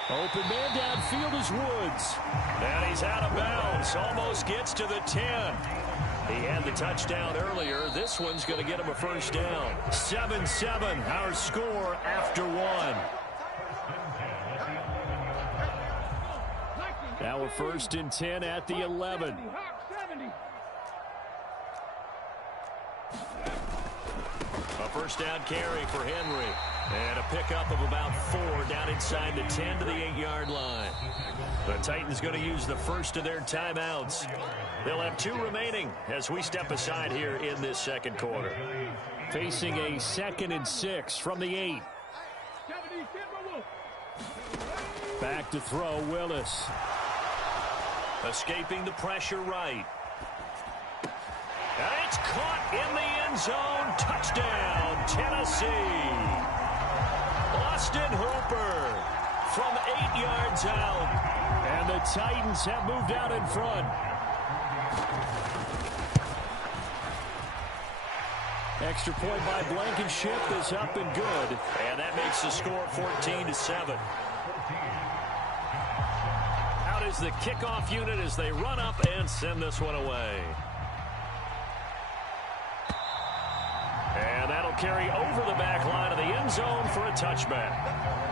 Open man downfield is Woods. And he's out of bounds. Almost gets to the 10. He had the touchdown earlier. This one's going to get him a first down. 7-7, our score after 1. Now a first and 10 at the 11. A first down carry for Henry. And a pickup of about 4 down inside the 10 to the 8-yard line. The Titans going to use the first of their timeouts. They'll have 2 remaining as we step aside here in this second quarter. Facing a 2nd and 6 from the 8. Back to throw, Willis. Escaping the pressure right. And it's caught in the end zone. Touchdown, Tennessee. Austin Hooper from 8 yards out. And the Titans have moved out in front. Extra point by Blankenship is up and good. And that makes the score 14-7. Out is the kickoff unit as they run up and send this one away. And that'll carry over the back line of the end zone for a touchback.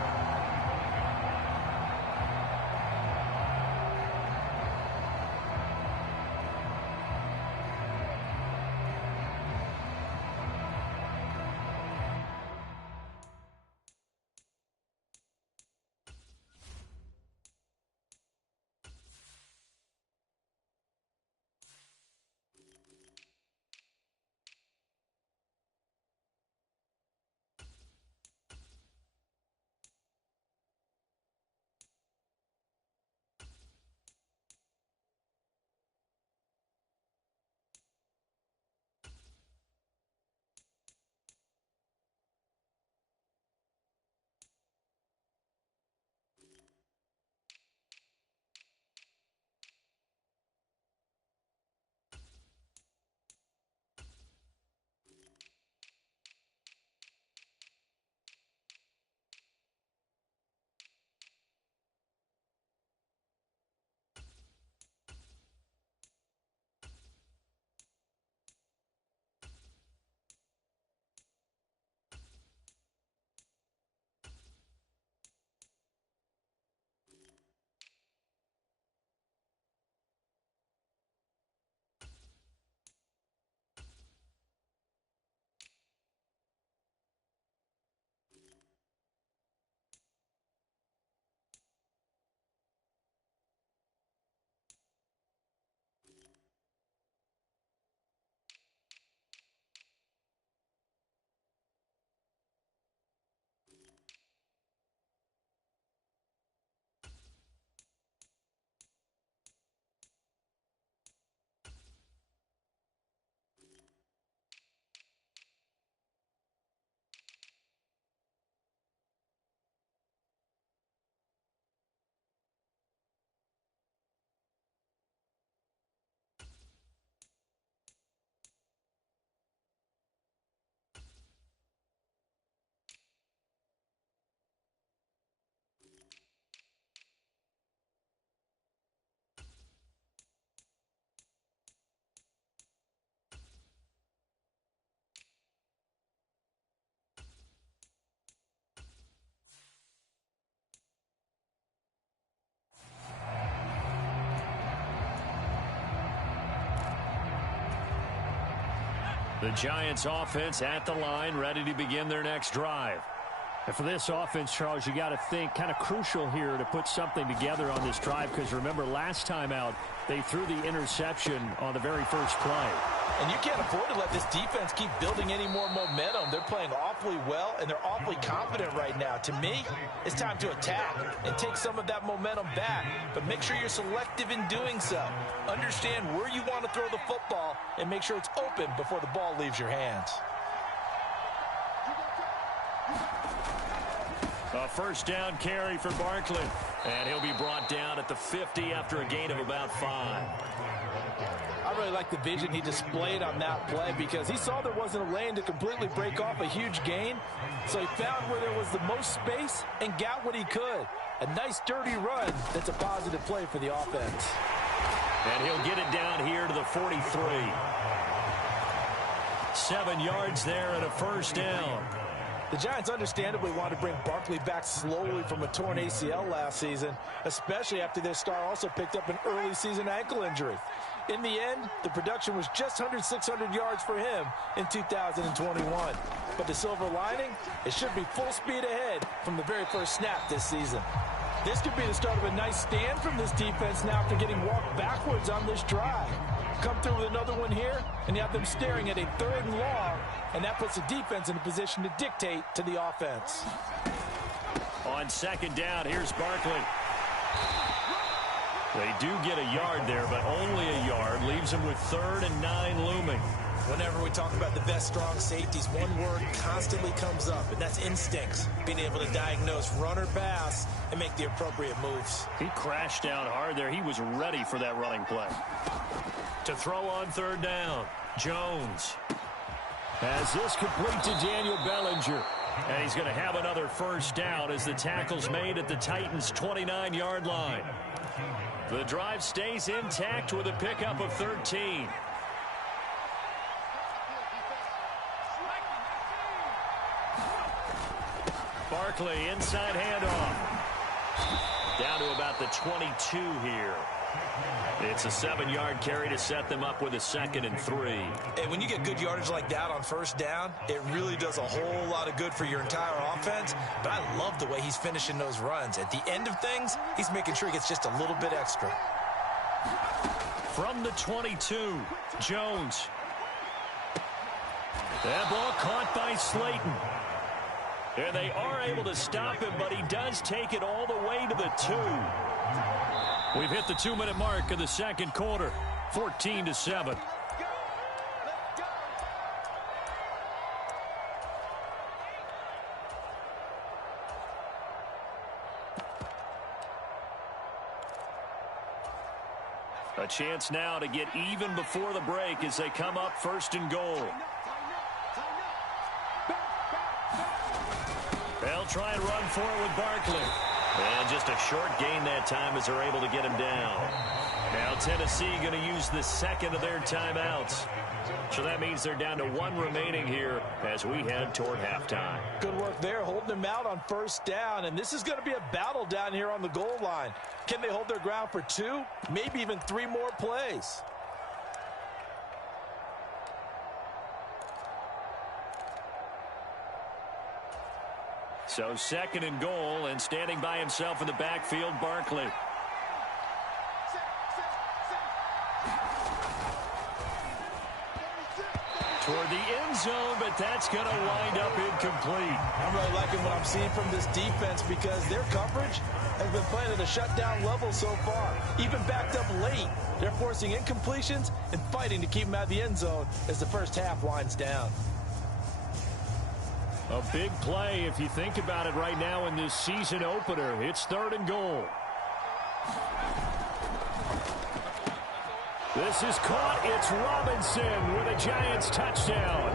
The Giants offense at the line, ready to begin their next drive. And for this offense, Charles, you got to think kind of crucial here to put something together on this drive, because remember last time out they threw the interception on the very first play. And you can't afford to let this defense keep building any more momentum. They're playing awfully well, and they're awfully confident right now. To me, it's time to attack and take some of that momentum back, but make sure you're selective in doing so. Understand where you want to throw the football and make sure it's open before the ball leaves your hands. A first down carry for Barkley. And he'll be brought down at the 50 after a gain of about 5. I really like the vision he displayed on that play, because he saw there wasn't a lane to completely break off a huge gain. So he found where there was the most space and got what he could. A nice dirty run that's a positive play for the offense. And he'll get it down here to the 43. 7 yards there and a first down. The Giants understandably want to bring Barkley back slowly from a torn ACL last season, especially after their star also picked up an early season ankle injury. In the end, the production was just under 600 yards for him in 2021. But the silver lining, it should be full speed ahead from the very first snap this season. This could be the start of a nice stand from this defense now after getting walked backwards on this drive. Come through with another one here, and you have them staring at a 3rd and long, and that puts the defense in a position to dictate to the offense. On second down, here's Barkley. They do get a yard there, but only a yard. Leaves them with 3rd and 9 looming. Whenever we talk about the best strong safeties, one word constantly comes up, and that's instincts. Being able to diagnose run or pass and make the appropriate moves. He crashed down hard there. He was ready for that running play. To throw on 3rd down, Jones has this complete to Daniel Bellinger. And he's going to have another first down as the tackle's made at the Titans' 29-yard line. The drive stays intact with a pickup of 13. Barkley, inside handoff. Down to about the 22 here. It's a 7-yard carry to set them up with a 2nd and 3. And when you get good yardage like that on first down, it really does a whole lot of good for your entire offense. But I love the way he's finishing those runs. At the end of things, he's making sure he gets just a little bit extra. From the 22, Jones. That ball caught by Slayton. And they are able to stop him, but he does take it all the way to the 2. We've hit the 2-minute mark of the second quarter, 14-7. A chance now to get even before the break as they come up 1st and goal. They'll try and run for it with Barkley. And just a short gain that time as they're able to get him down. Now Tennessee going to use the 2nd of their timeouts. So that means they're down to 1 remaining here as we head toward halftime. Good work there, holding them out on first down. And this is going to be a battle down here on the goal line. Can they hold their ground for 2, maybe even 3 more plays? So 2nd and goal, and standing by himself in the backfield, Barkley. Toward the end zone, but that's going to wind up incomplete. I'm really liking what I'm seeing from this defense, because their coverage has been playing at a shutdown level so far. Even backed up late, they're forcing incompletions and fighting to keep them out of the end zone as the first half winds down. A big play if you think about it right now in this season opener. It's 3rd and goal. This is caught. It's Robinson with a Giants touchdown.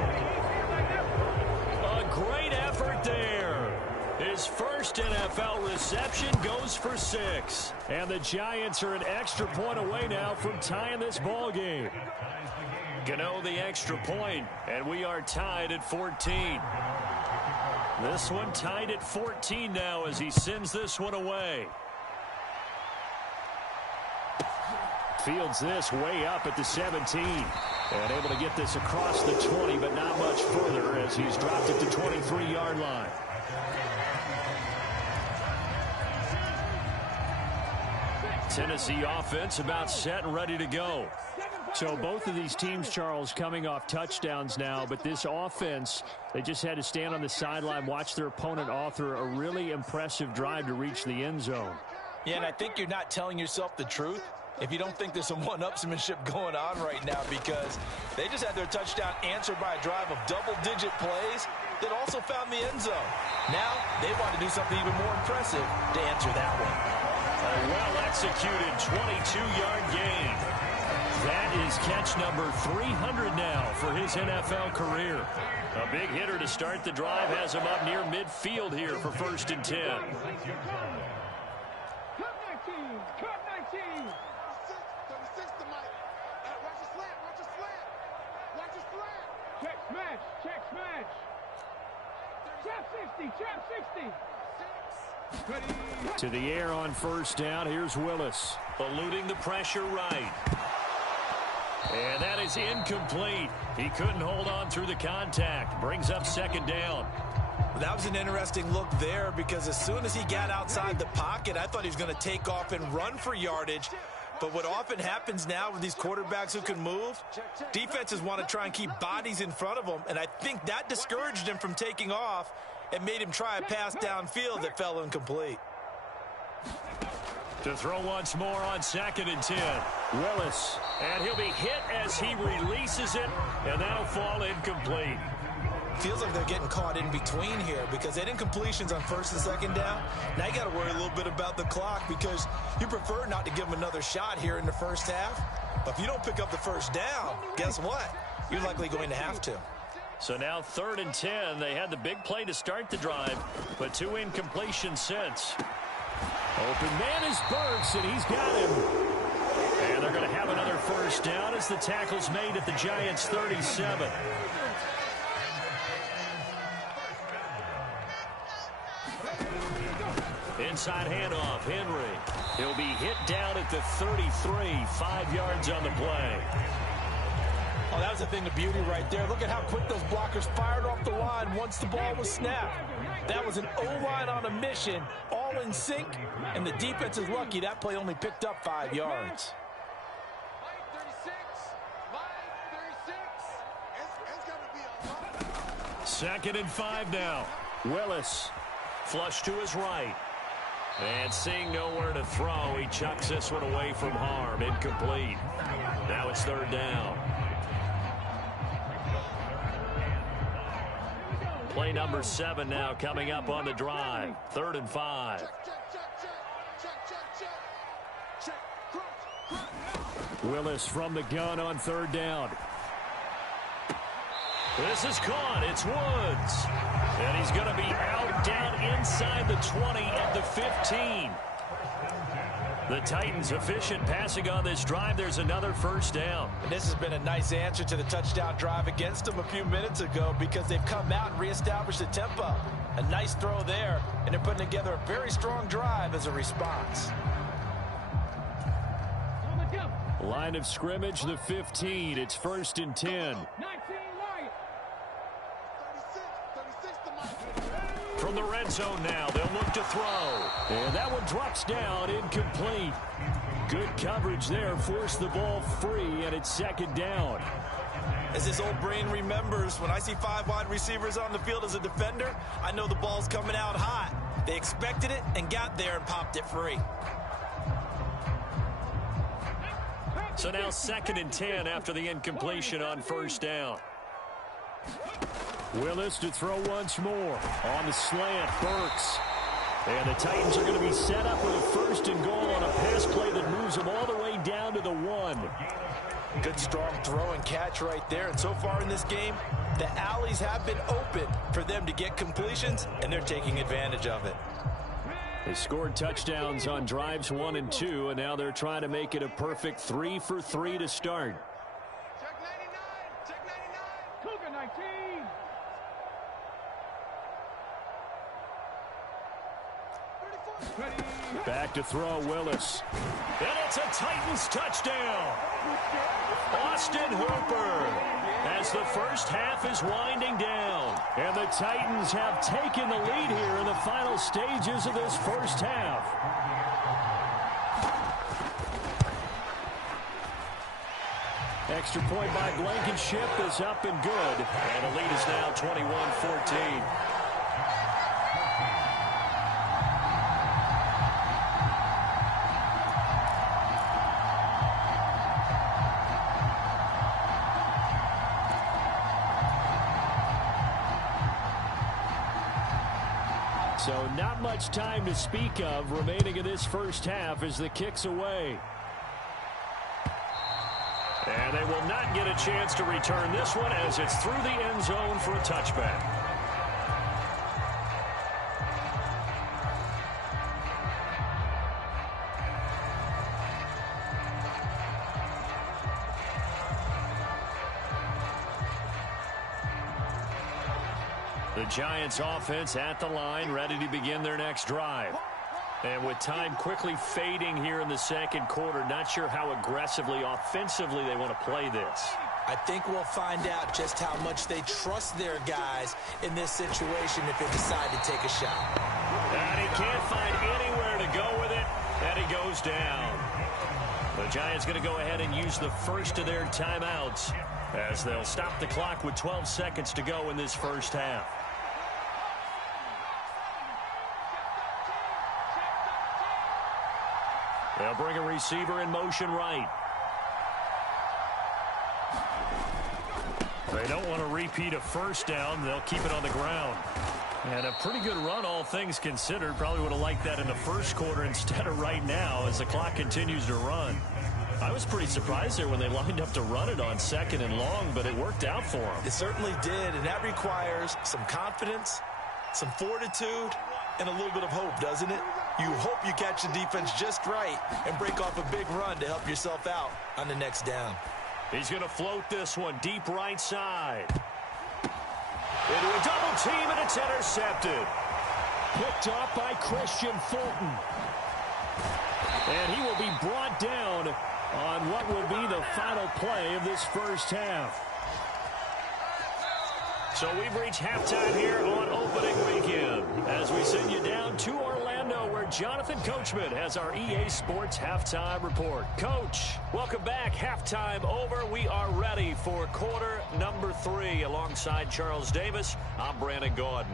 A great effort there. His first NFL reception goes for 6. And the Giants are an extra point away now from tying this ball game. Gano the extra point, and we are tied at 14. This one tied at 14 now as he sends this one away. Fields this way up at the 17. And able to get this across the 20, but not much further as he's dropped it to 23-yard line. Tennessee offense about set and ready to go. So both of these teams, Charles, coming off touchdowns now, but this offense, they just had to stand on the sideline, watch their opponent author a really impressive drive to reach the end zone. Yeah, and I think you're not telling yourself the truth if you don't think there's some one-upsmanship going on right now, because they just had their touchdown answered by a drive of double-digit plays that also found the end zone. Now they want to do something even more impressive to answer that one. A well-executed 22-yard gain. That is catch number 300 now for his NFL career. A big hitter to start the drive has him up near midfield here for 1st and 10. Cut 19. Cut 19. 36 to Mike. Watch a slant. Watch a slant. Watch a slant. Check smash. Check smash. Trap 60. Trap 60. To the air on 1st down. Here's Willis. Eluding the pressure right. And that is incomplete. He couldn't hold on through the contact. Brings up 2nd down. That was an interesting look there, because as soon as he got outside the pocket, I thought he was going to take off and run for yardage. But what often happens now with these quarterbacks who can move, defenses want to try and keep bodies in front of them, and I think that discouraged him from taking off and made him try a pass downfield that fell incomplete. To throw once more on 2nd and 10. Willis. And he'll be hit as he releases it, and that'll fall incomplete. Feels like they're getting caught in between here, because they had incompletions on 1st and 2nd down. Now you got to worry a little bit about the clock, because you prefer not to give them another shot here in the 1st half. But if you don't pick up the 1st down, guess what? You're likely going to have to. So now 3rd and 10. They had the big play to start the drive, but 2 incompletions since. Open man is Burks, and he's got him. And they're going to have another 1st down as the tackle's made at the Giants' 37. Inside handoff, Henry. He'll be hit down at the 33, 5 yards on the play. Oh, that was the thing of beauty right there. Look at how quick those blockers fired off the line once the ball was snapped. That was an O-line on a mission, all in sync, and the defense is lucky that play only picked up 5 yards. Line 36. Line 36. It's going to be a 2nd and 5 now. Willis. Flush to his right. And seeing nowhere to throw, he chucks this one away from harm. Incomplete. Now it's 3rd down. Play number 7 now coming up on the drive. 3rd and 5. Willis from the gun on 3rd down. This is caught. It's Woods. And he's going to be out down inside the 20 at the 15. The Titans efficient passing on this drive. There's another 1st down. And this has been a nice answer to the touchdown drive against them a few minutes ago, because they've come out and reestablished the tempo. A nice throw there, and they're putting together a very strong drive as a response. Line of scrimmage, the 15. It's 1st and 10. From the red zone now, they'll look to throw. And that one drops down, incomplete. Good coverage there, forced the ball free, and it's 2nd down. As his old brain remembers, when I see 5 wide receivers on the field as a defender, I know the ball's coming out hot. They expected it and got there and popped it free. So now 2nd and 10 after the incompletion on 1st down. Willis to throw once more. On the slant, Burks. And the Titans are going to be set up with a 1st and goal on a pass play that moves them all the way down to the 1. Good strong throw and catch right there. And so far in this game, the alleys have been open for them to get completions, and they're taking advantage of it. They scored touchdowns on drives 1 and 2, and now they're trying to make it a perfect 3 for 3 to start. check 99. Check 99. Cougar 19. Back to throw, Willis. And it's a Titans touchdown. Austin Hooper, as the first half is winding down. And the Titans have taken the lead here in the final stages of this first half. Extra point by Blankenship is up and good. And the lead is now 21-14. So not much time to speak of remaining in this first half as the kick's away. And they will not get a chance to return this one as it's through the end zone for a touchback. The Giants offense at the line, ready to begin their next drive. And with time quickly fading here in the second quarter, not sure how aggressively, offensively they want to play this. I think we'll find out just how much they trust their guys in this situation if they decide to take a shot. And he can't find anywhere to go with it, and he goes down. The Giants going to go ahead and use the first of their timeouts as they'll stop the clock with 12 seconds to go in this first half. They'll bring a receiver in motion right. They don't want to repeat a first down. They'll keep it on the ground. And a pretty good run, all things considered. Probably would have liked that in the first quarter instead of right now as the clock continues to run. I was pretty surprised there when they lined up to run it on second and long, but it worked out for them. It certainly did, and that requires some confidence, some fortitude, and a little bit of hope, doesn't it? You hope you catch the defense just right and break off a big run to help yourself out on the next down. He's going to float this one deep right side. Into a double team, and it's intercepted. Picked up by Christian Fulton. And he will be brought down on what will be the final play of this first half. So we've reached halftime here on opening weekend as we send you down to Orlando where Jonathan Coachman has our EA Sports halftime report. Coach, welcome back. Halftime over. We are ready for quarter number 3 alongside Charles Davis. I'm Brandon Gordon.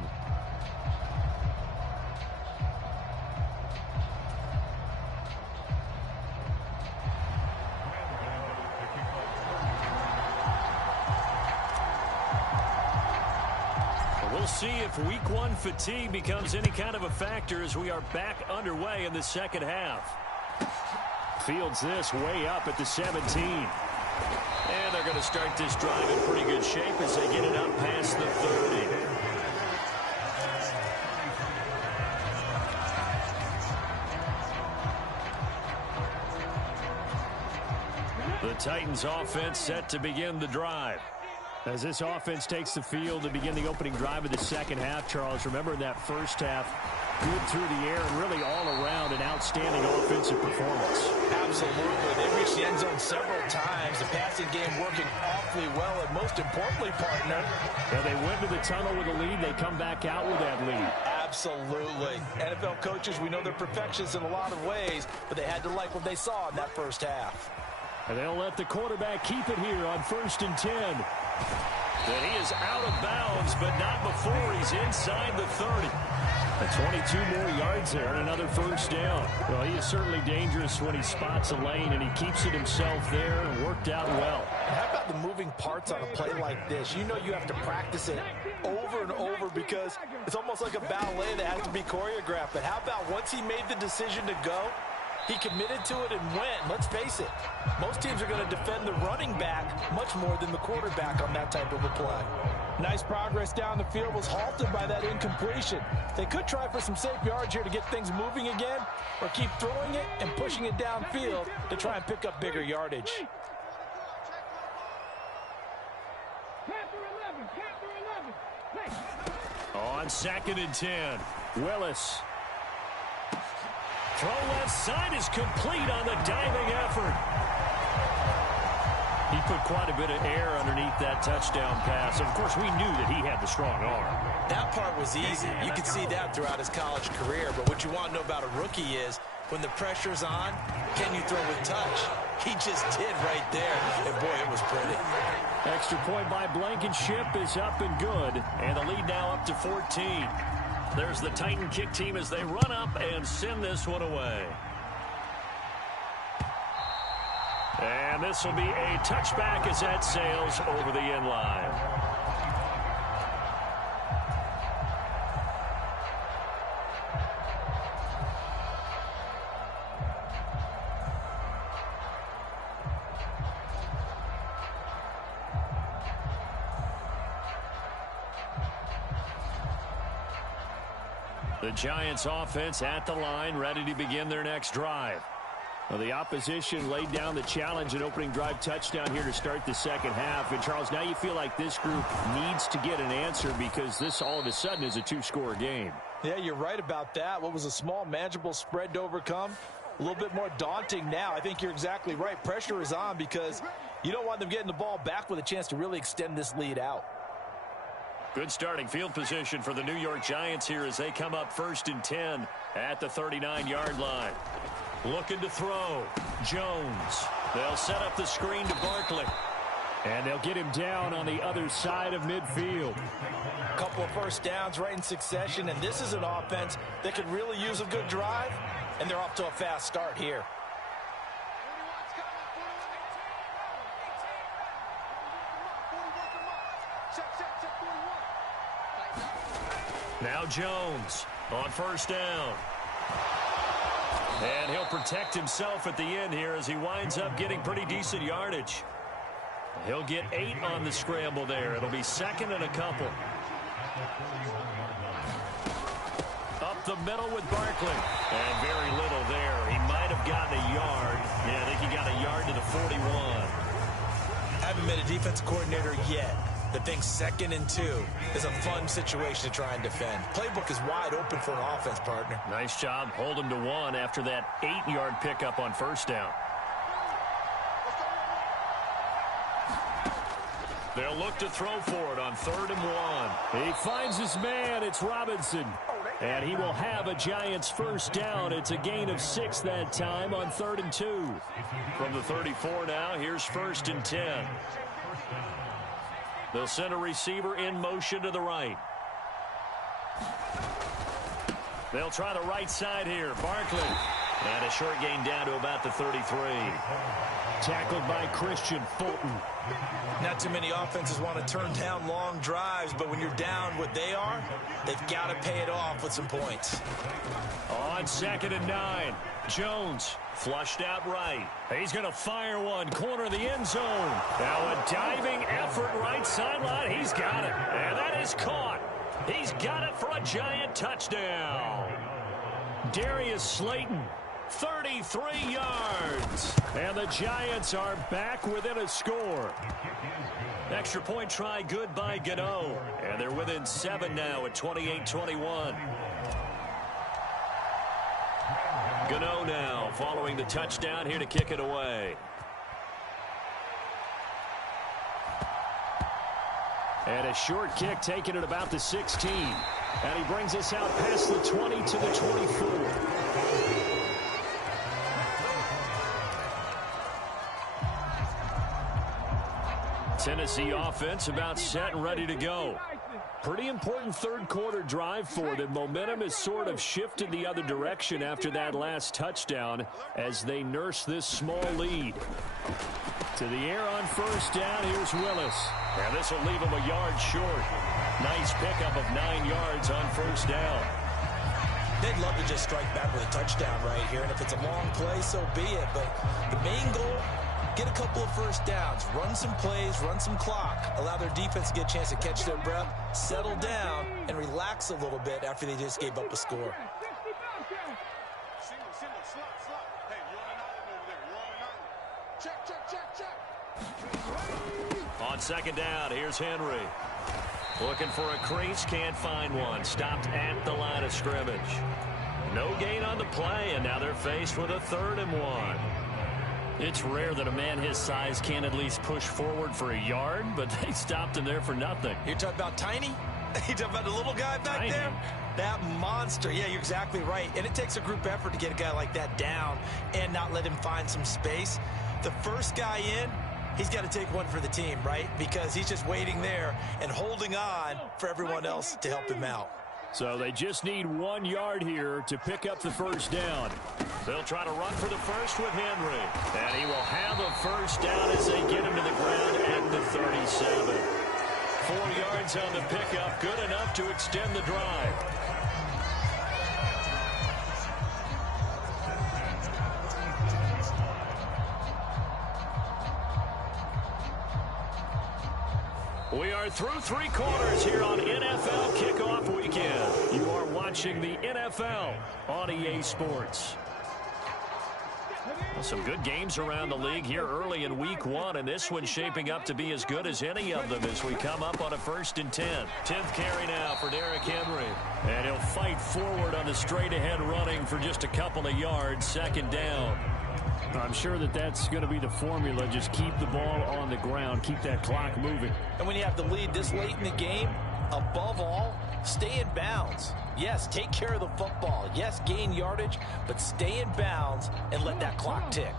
We'll see if week 1 fatigue becomes any kind of a factor as we are back underway in the second half. Fields this way up at the 17. And they're going to start this drive in pretty good shape as they get it up past the 30. The Titans offense set to begin the drive. As this offense takes the field to begin the opening drive of the second half, Charles, remember in that first half, good through the air and really all around an outstanding offensive performance. Absolutely. They reached the end zone several times. The passing game working awfully well, and most importantly, partner. Yeah, they went to the tunnel with a lead. They come back out with that lead. Absolutely. NFL coaches, we know they're perfectionists in a lot of ways, but they had to like what they saw in that first half. And they'll let the quarterback keep it here on 1st and 10. And he is out of bounds, but not before he's inside the 30. And 22 more yards there and another first down. Well, he is certainly dangerous when he spots a lane, and he keeps it himself there and worked out well. How about the moving parts on a play like this? You know you have to practice it over and over because it's almost like a ballet that has to be choreographed. But how about once he made the decision to go, he committed to it and went. Let's face it, most teams are going to defend the running back much more than the quarterback on that type of a play. Nice progress down the field was halted by that incompletion. They could try for some safe yards here to get things moving again, or keep throwing it and pushing it downfield to try and pick up bigger yardage. On 2nd and 10, Willis. Throw left side is complete on the diving effort. He put quite a bit of air underneath that touchdown pass. Of course, we knew that he had the strong arm. That part was easy. You could see that throughout his college career. But what you want to know about a rookie is when the pressure's on, can you throw with touch? He just did right there. And, boy, it was pretty. Extra point by Blankenship is up and good. And the lead now up to 14. There's the Titan kick team as they run up and send this one away. And this will be a touchback as that sails over the end line. The Giants offense at the line, ready to begin their next drive. Well, the opposition laid down the challenge and opening drive touchdown here to start the second half. And, Charles, now you feel like this group needs to get an answer because this all of a sudden is a two-score game. Yeah, you're right about that. What was a small, manageable spread to overcome? A little bit more daunting now. I think you're exactly right. Pressure is on because you don't want them getting the ball back with a chance to really extend this lead out. Good starting field position for the New York Giants here as they come up 1st and 10 at the 39-yard line. Looking to throw. Jones. They'll set up the screen to Barkley. And they'll get him down on the other side of midfield. A couple of first downs right in succession, and this is an offense that could really use a good drive, and they're off to a fast start here. Now Jones on 1st down. And he'll protect himself at the end here as he winds up getting pretty decent yardage. He'll get 8 on the scramble there. It'll be 2nd and a couple. Up the middle with Barkley. And very little there. He might have gotten a yard. Yeah, I think he got a yard to the 41. Haven't been a defense coordinator yet that thinks 2nd and 2 is a fun situation to try and defend. Playbook is wide open for an offense, partner. Nice job. Hold him to 1 after that 8-yard pickup on 1st down. They'll look to throw for it on 3rd and 1. He finds his man. It's Robinson. And he will have a Giants 1st down. It's a gain of 6 that time on 3rd and 2. From the 34 now, here's 1st and 10. They'll send a receiver in motion to the right. They'll try the right side here. Barkley. And a short gain down to about the 33. Tackled by Christian Fulton. Not too many offenses want to turn down long drives, but when you're down what they are, they've got to pay it off with some points. On 2nd and 9, Jones flushed out right. He's going to fire one, corner of the end zone. Now a diving effort right sideline. He's got it, and that is caught. He's got it for a Giant touchdown. Darius Slayton, 33 yards. And the Giants are back within a score. Extra point try good by Gano. And they're within 7 now at 28-21. Gano now following the touchdown here to kick it away. And a short kick taken at about the 16. And he brings us out past the 20 to the 24. Tennessee offense about set and ready to go. Pretty important 3rd quarter drive for them. Momentum has sort of shifted the other direction after that last touchdown as they nurse this small lead. To the air on 1st down, here's Willis. And this will leave him a yard short. Nice pickup of 9 yards on 1st down. They'd love to just strike back with a touchdown right here, and if it's a long play, so be it. But the main goal, get a couple of first downs, run some plays, run some clock, allow their defense to get a chance to catch their breath, settle down, and relax a little bit after they just gave up a score. On 2nd down, here's Henry. Looking for a crease, can't find one. Stopped at the line of scrimmage. No gain on the play, and now they're faced with a 3rd and 1. It's rare that a man his size can't at least push forward for a yard, but they stopped him there for nothing. You're talking about tiny? You're talking about the little guy back there? That monster. Yeah, you're exactly right. And it takes a group effort to get a guy like that down and not let him find some space. The first guy in, he's got to take one for the team, right? Because he's just waiting there and holding on for everyone else to help him out. So they just need 1 yard here to pick up the first down. They'll try to run for the first with Henry. And he will have a first down as they get him to the ground at the 37. 4 yards on the pickup, good enough to extend the drive. We are through 3 quarters here on NFL Kickoff Weekend. You are watching the NFL on EA Sports. Well, some good games around the league here early in week 1, and this one's shaping up to be as good as any of them as we come up on a 1st and 10. 10th carry now for Derrick Henry. And he'll fight forward on the straight-ahead running for just a couple of yards, 2nd down. I'm sure that that's going to be the formula. Just keep the ball on the ground. Keep that clock moving. And when you have the lead this late in the game, above all, stay in bounds. Yes, take care of the football. Yes, gain yardage, but stay in bounds and let that clock tick.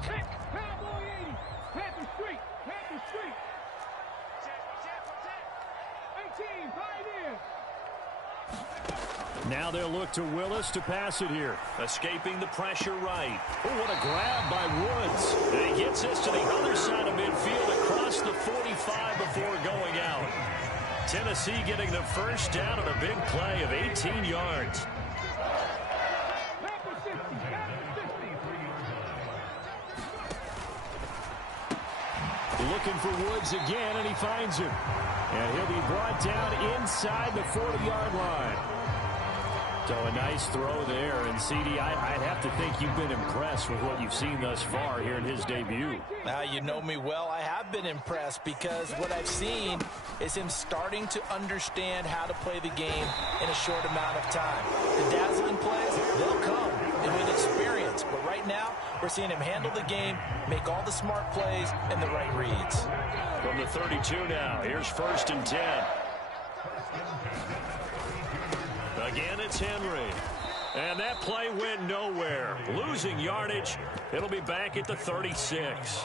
Now they'll look to Willis to pass it here. Escaping the pressure right. Oh, what a grab by Woods. And he gets this to the other side of midfield across the 45 before going out. Tennessee getting the first down on a big play of 18 yards. Looking for Woods again, and he finds him. And he'll be brought down inside the 40-yard line. So a nice throw there. And, CD, I'd have to think you've been impressed with what you've seen thus far here in his debut. Now, you know me well. I have been impressed because what I've seen is him starting to understand how to play the game in a short amount of time. The dazzling plays, they'll come, and with experience. But right now, we're seeing him handle the game, make all the smart plays, and the right reads. From the 32 now, here's 1st and 10. Again, it's Henry. And that play went nowhere. Losing yardage. It'll be back at the 36.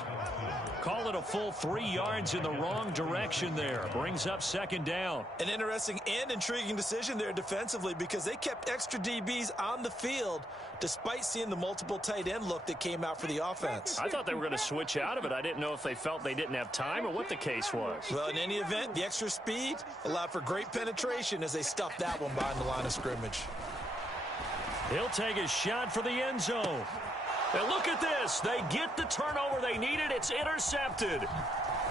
Call it a full 3 yards in the wrong direction there. Brings up 2nd down. An interesting and intriguing decision there defensively because they kept extra DBs on the field despite seeing the multiple tight end look that came out for the offense. I thought they were going to switch out of it. I didn't know if they felt they didn't have time or what the case was. Well, in any event, the extra speed allowed for great penetration as they stuffed that one behind the line of scrimmage. He'll take a shot for the end zone. And look at this. They get the turnover they needed. It's intercepted.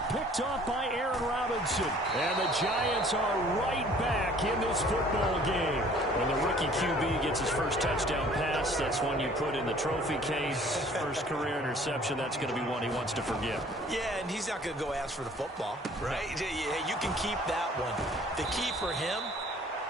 Picked off by Aaron Robinson. And the Giants are right back in this football game. When the rookie QB gets his first touchdown pass, that's one you put in the trophy case. First career interception, that's going to be one he wants to forget. Yeah, and he's not going to go ask for the football, right? Yeah, you can keep that one. The key for him,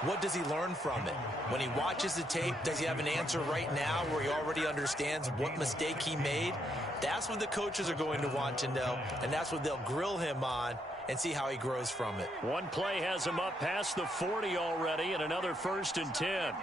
what does he learn from it? When he watches the tape, does he have an answer right now where he already understands what mistake he made? That's what the coaches are going to want to know, and that's what they'll grill him on and see how he grows from it. One play has him up past the 40 already, and another 1st and 10.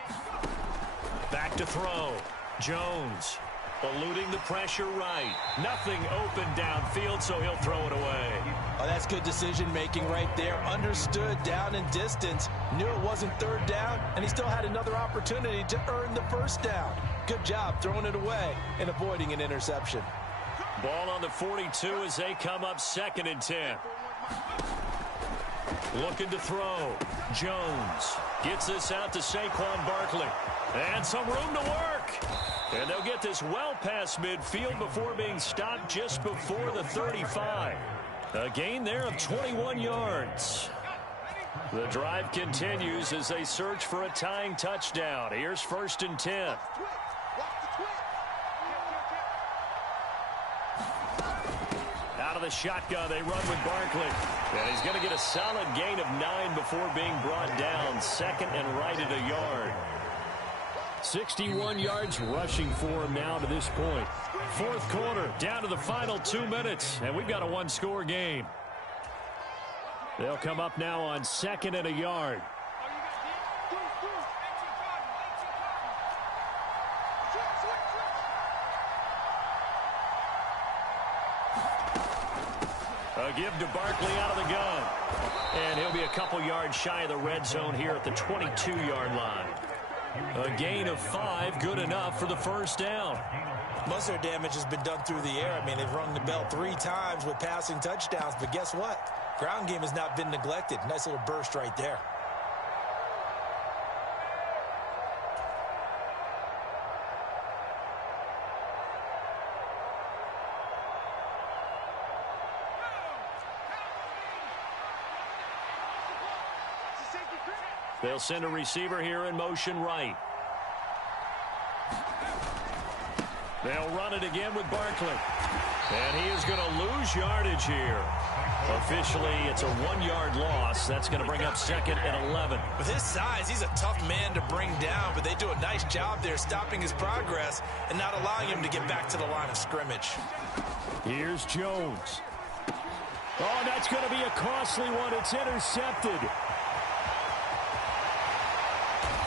Back to throw. Jones eluding the pressure right. Nothing open downfield, so he'll throw it away. Oh, that's good decision-making right there. Understood down in distance. Knew it wasn't 3rd down, and he still had another opportunity to earn the 1st down. Good job throwing it away and avoiding an interception. Ball on the 42 as they come up 2nd and 10. Looking to throw. Jones gets this out to Saquon Barkley. And some room to work. And they'll get this well past midfield before being stopped just before the 35. A gain there of 21 yards. The drive continues as they search for a tying touchdown. Here's 1st and 10. Out of the shotgun, they run with Barkley. And he's going to get a solid gain of 9 before being brought down. 2nd and right at a yard. 61 yards rushing for him now to this point. Fourth quarter, down to the final 2 minutes, and we've got a one-score game. They'll come up now on 2nd and a yard. A give to Barkley out of the gun. And he'll be a couple yards shy of the red zone here at the 22-yard line. A gain of 5, good enough for the first down. Most of their damage has been done through the air. I mean, they've rung the bell 3 times with passing touchdowns, but guess what? Ground game has not been neglected. Nice little burst right there. They'll send a receiver here in motion right. They'll run it again with Barkley. And he is going to lose yardage here. Officially, it's a 1-yard loss. That's going to bring up 2nd and 11. With his size, he's a tough man to bring down, but they do a nice job there stopping his progress and not allowing him to get back to the line of scrimmage. Here's Jones. Oh, that's going to be a costly one. It's intercepted.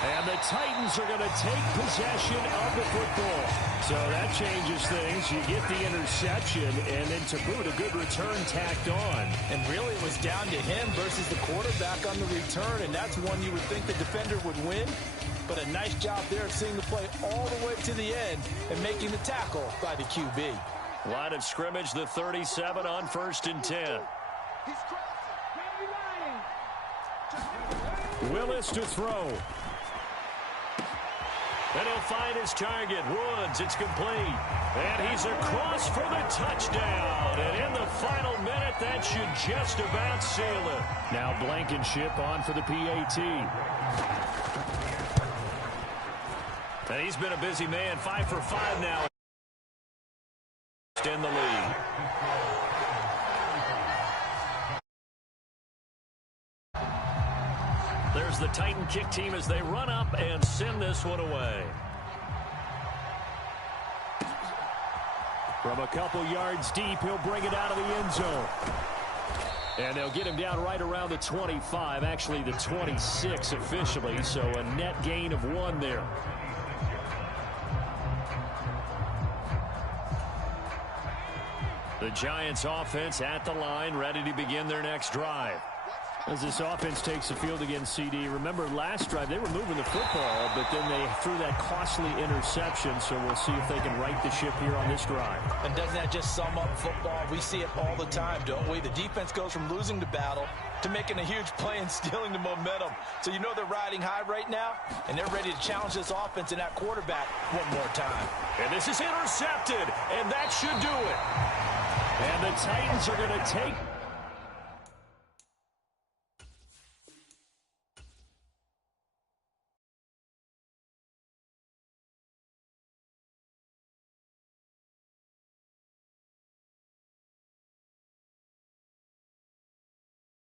And the Titans are going to take possession of the football. So that changes things. You get the interception, and then to boot, a good return tacked on. And really it was down to him versus the quarterback on the return, and that's one you would think the defender would win. But a nice job there of seeing the play all the way to the end and making the tackle by the QB. Line of scrimmage, the 37 on 1st and 10. Willis to throw. And he'll find his target. Woods, it's complete. And he's across for the touchdown. And in the final minute, that should just about seal it. Now Blankenship on for the PAT. And he's been a busy man. 5 for 5 now. In the lead. There's the Titan kick team as they run up and send this one away. From a couple yards deep, he'll bring it out of the end zone. And they'll get him down right around the 25, actually the 26 officially, so a net gain of 1 there. The Giants offense at the line, ready to begin their next drive. As this offense takes the field against CD, remember last drive they were moving the football, but then they threw that costly interception, so we'll see if they can right the ship here on this drive. And doesn't that just sum up football? We see it all the time, don't we? The defense goes from losing the battle to making a huge play and stealing the momentum. So you know they're riding high right now, and they're ready to challenge this offense and that quarterback one more time. And this is intercepted, and that should do it. And the Titans are going to take